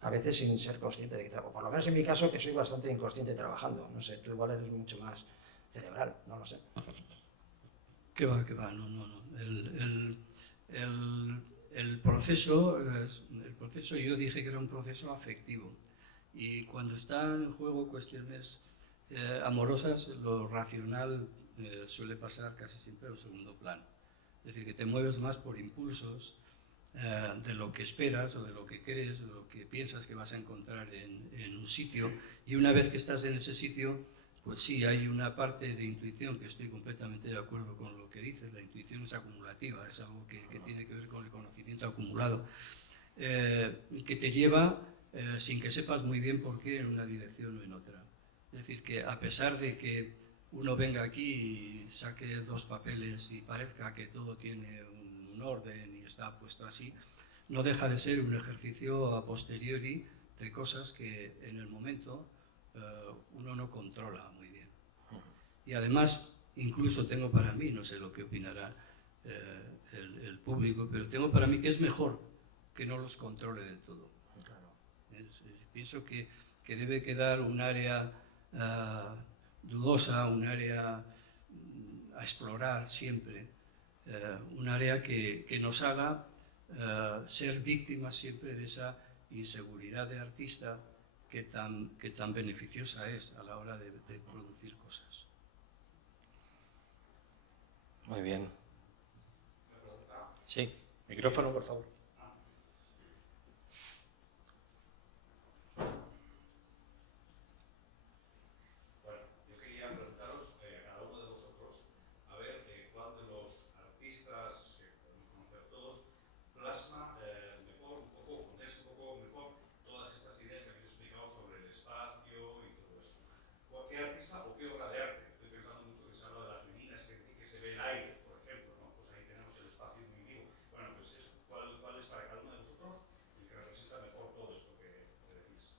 a veces sin ser consciente de que trabajo. Por lo menos en mi caso, que soy bastante inconsciente trabajando. No sé, tú igual eres mucho más cerebral, no lo sé. ¿Qué va? No. El proceso yo dije que era un proceso afectivo. Y cuando están en juego cuestiones amorosas, lo racional suele pasar casi siempre a un segundo plano. Es decir, que te mueves más por impulsos de lo que esperas o de lo que crees, de lo que piensas que vas a encontrar en un sitio. Y una vez que estás en ese sitio, pues sí, hay una parte de intuición que estoy completamente de acuerdo con lo que dices. La intuición es acumulativa, es algo que tiene que ver con el conocimiento acumulado, que te lleva, sin que sepas muy bien por qué, en una dirección o en otra. Es decir, que a pesar de que uno venga aquí y saque dos papeles y parezca que todo tiene un orden y está puesto así, no deja de ser un ejercicio a posteriori de cosas que en el momento uno no controla muy bien. Y además, incluso tengo para mí, no sé lo que opinará el público, pero tengo para mí que es mejor que no los controle del todo. Pienso que debe quedar un área dudosa, un área a explorar siempre, un área que nos haga ser víctimas siempre de esa inseguridad de artista que tan beneficiosa es a la hora de producir cosas. Muy bien. Sí, micrófono, por favor. Bueno, yo quería preguntaros a cada uno de vosotros, a ver cuál de los artistas que podemos conocer todos plasma mejor, un poco, condensa un poco mejor todas estas ideas que habéis explicado sobre el espacio y todo eso. ¿Qué artista o qué obra de arte? Estoy pensando mucho que se habla de las meninas que se ve el aire, por ejemplo, ¿no? Pues ahí tenemos el espacio muy vivo. Bueno, pues eso, ¿cuál es para cada uno de vosotros el que representa mejor todo esto que decís?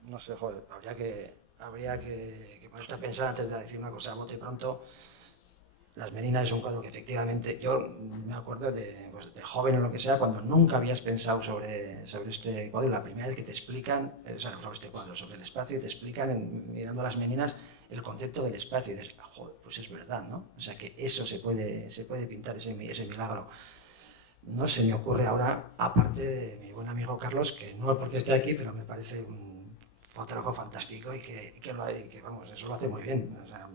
No sé, joder, habría que ponerte a pensar antes de decir una cosa a bote pronto. Las Meninas es un cuadro que efectivamente, yo me acuerdo de joven o lo que sea, cuando nunca habías pensado sobre este cuadro, y la primera vez que te explican, o sea, sobre este cuadro, sobre el espacio, y te explican, mirando Las Meninas, el concepto del espacio, y dices, joder, pues es verdad, ¿no? O sea, que eso se puede pintar, ese milagro. No se me ocurre ahora, aparte de mi buen amigo Carlos, que no es porque esté aquí, pero me parece un fotógrafo fantástico y que vamos, eso lo hace muy bien. O sea,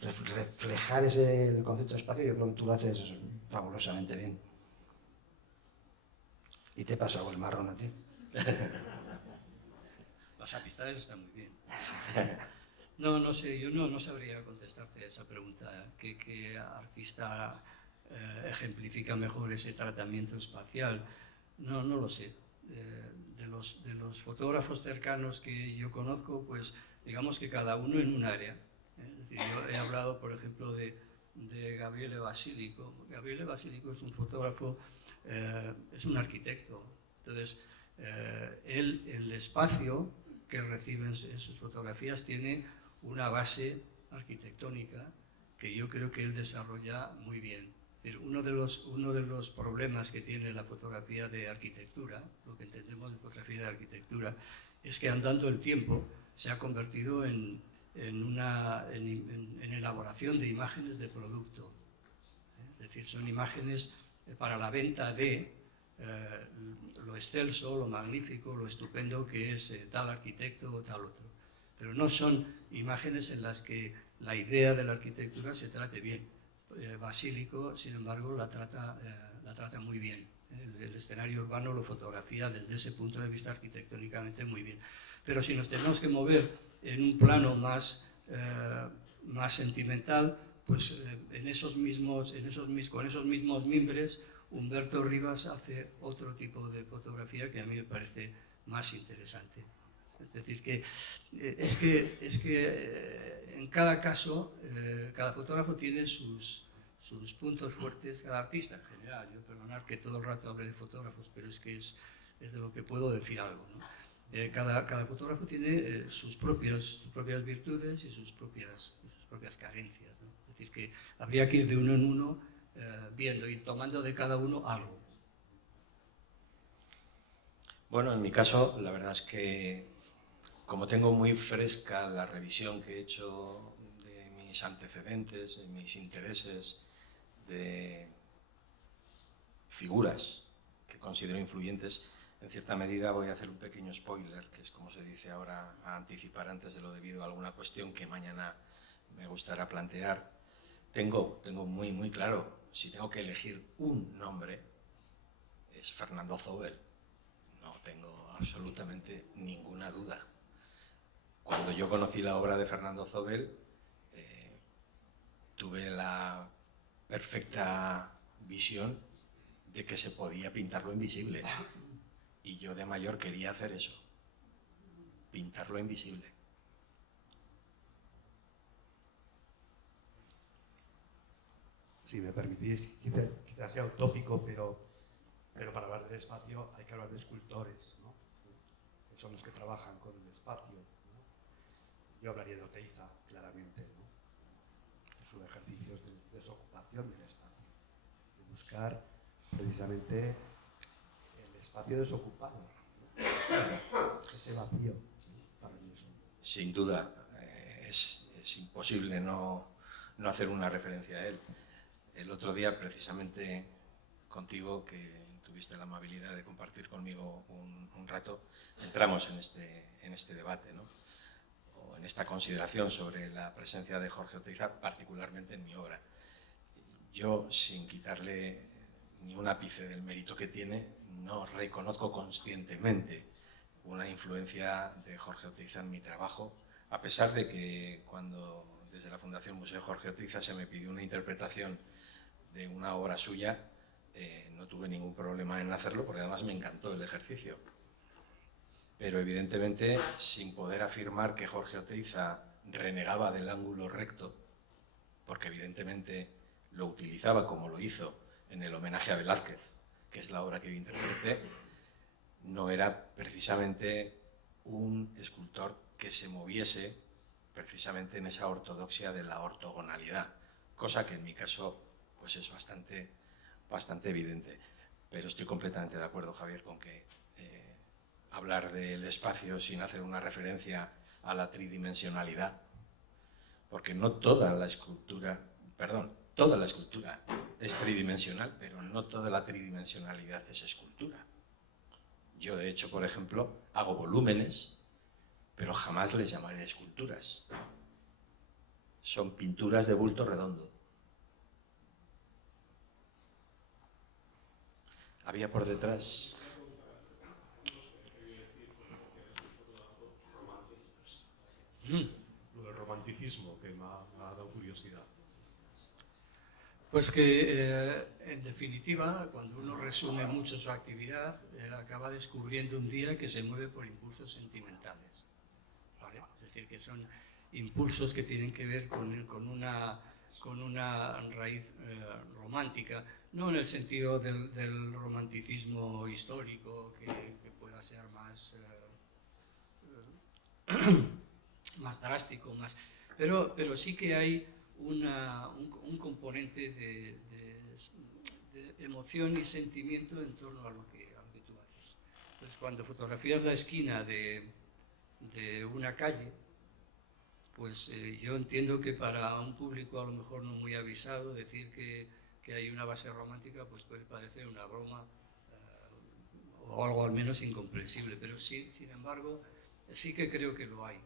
reflejar el concepto de espacio, yo creo que tú lo haces fabulosamente bien. ¿Y te pasa el marrón a ti? Las amistades están muy bien. No sé, yo no sabría contestarte a esa pregunta. ¿Qué artista ejemplifica mejor ese tratamiento espacial? No lo sé. De los fotógrafos cercanos que yo conozco, pues digamos que cada uno en un área. Es decir, yo he hablado, por ejemplo, de Gabriele Basilico. Gabriele Basilico es un fotógrafo, es un arquitecto. Entonces, el espacio que recibe en sus fotografías tiene una base arquitectónica que yo creo que él desarrolla muy bien. Es decir, uno de los problemas que tiene la fotografía de arquitectura, lo que entendemos de fotografía de arquitectura, es que andando el tiempo se ha convertido en elaboración de imágenes de producto. Es decir, son imágenes para la venta de lo excelso, lo magnífico, lo estupendo que es tal arquitecto o tal otro. Pero no son imágenes en las que la idea de la arquitectura se trate bien. Basílico, sin embargo, la trata muy bien. El escenario urbano lo fotografía desde ese punto de vista arquitectónicamente muy bien. Pero si nos tenemos que mover en un plano más sentimental, pues con esos mismos mimbres, Humberto Rivas hace otro tipo de fotografía que a mí me parece más interesante. Es decir, que en cada caso, cada fotógrafo tiene sus puntos fuertes, cada artista en general. Yo perdonar que todo el rato hable de fotógrafos, pero es que es de lo que puedo decir algo, ¿no? Cada fotógrafo tiene sus propias virtudes y sus propias carencias, ¿no? Es decir, que habría que ir de uno en uno viendo y tomando de cada uno algo. Bueno, en mi caso, la verdad es que como tengo muy fresca la revisión que he hecho de mis antecedentes, de mis intereses, de figuras que considero influyentes, en cierta medida voy a hacer un pequeño spoiler, que es como se dice ahora, a anticipar antes de lo debido a alguna cuestión que mañana me gustará plantear. Tengo muy claro, si tengo que elegir un nombre, es Fernando Zobel. No tengo absolutamente ninguna duda. Cuando yo conocí la obra de Fernando Zobel, tuve la perfecta visión de que se podía pintar lo invisible. Y yo de mayor quería hacer eso, pintar lo invisible. Si me permitís, quizás sea utópico, pero para hablar del espacio hay que hablar de escultores, ¿no? Que son los que trabajan con el espacio, ¿no? yo hablaría de Oteiza, claramente, ¿no? Es un ejercicio de desocupación del espacio, de buscar precisamente el espacio desocupado, ¿no? Ese vacío, ¿no? Para mí eso. Sin duda, es imposible no hacer una referencia a él. El otro día, precisamente contigo, que tuviste la amabilidad de compartir conmigo un rato, entramos en este debate, ¿no? O en esta consideración sobre la presencia de Jorge Oteiza, particularmente en mi obra. Yo, sin quitarle ni un ápice del mérito que tiene, no reconozco conscientemente una influencia de Jorge Oteiza en mi trabajo, a pesar de que cuando desde la Fundación Museo Jorge Oteiza se me pidió una interpretación de una obra suya, no tuve ningún problema en hacerlo, porque además me encantó el ejercicio. Pero evidentemente, sin poder afirmar que Jorge Oteiza renegaba del ángulo recto, porque evidentemente lo utilizaba como lo hizo en el homenaje a Velázquez, que es la obra que yo interpreté, no era precisamente un escultor que se moviese precisamente en esa ortodoxia de la ortogonalidad, cosa que en mi caso pues es bastante evidente. Pero estoy completamente de acuerdo, Javier, con que hablar del espacio sin hacer una referencia a la tridimensionalidad, porque no toda la escultura, toda la escultura es tridimensional, pero no toda la tridimensionalidad es escultura. Yo, de hecho, por ejemplo, hago volúmenes, pero jamás les llamaré esculturas. Son pinturas de bulto redondo. Había por detrás... Lo del romanticismo, que me ha dado curiosidad. Pues que, en definitiva, cuando uno resume mucho su actividad, acaba descubriendo un día que se mueve por impulsos sentimentales, ¿vale? Es decir, que son impulsos que tienen que ver con una raíz romántica, no en el sentido del romanticismo histórico, que pueda ser más drástico, pero sí que hay un componente de emoción y sentimiento en torno a lo que tú haces. Entonces, cuando fotografías la esquina de una calle, pues yo entiendo que para un público a lo mejor no muy avisado, decir que hay una base romántica pues puede parecer una broma o algo al menos incomprensible, pero sí, sin embargo, sí que creo que lo hay.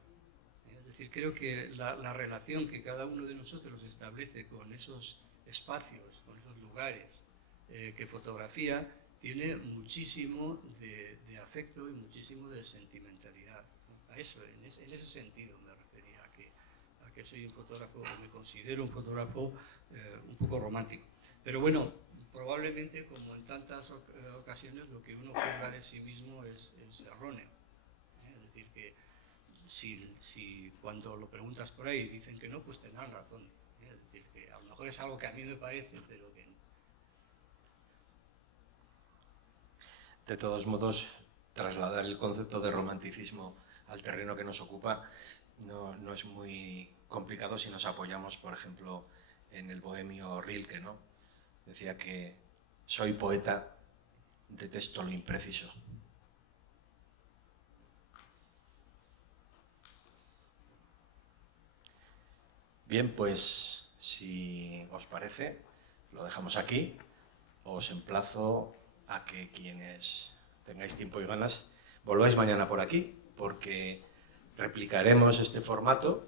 Es decir, creo que la relación que cada uno de nosotros establece con esos espacios, con esos lugares que fotografía, tiene muchísimo de afecto y muchísimo de sentimentalidad, ¿no? A eso, en ese sentido me refería, a que soy un fotógrafo, me considero un fotógrafo un poco romántico. Pero bueno, probablemente, como en tantas ocasiones, lo que uno juzga de sí mismo es erróneo. Es decir, que si cuando lo preguntas por ahí dicen que no, pues tendrán razón. Es decir, que a lo mejor es algo que a mí me parece, pero que no. De todos modos, trasladar el concepto de romanticismo al terreno que nos ocupa no es muy complicado si nos apoyamos, por ejemplo, en el bohemio Rilke, ¿no? Decía que soy poeta, detesto lo impreciso. Bien, pues si os parece, lo dejamos aquí. Os emplazo a que quienes tengáis tiempo y ganas volváis mañana por aquí, porque replicaremos este formato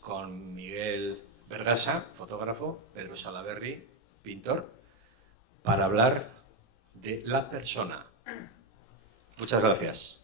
con Miguel Bergasa, fotógrafo, Pedro Salaberry, pintor, para hablar de la persona. Muchas gracias.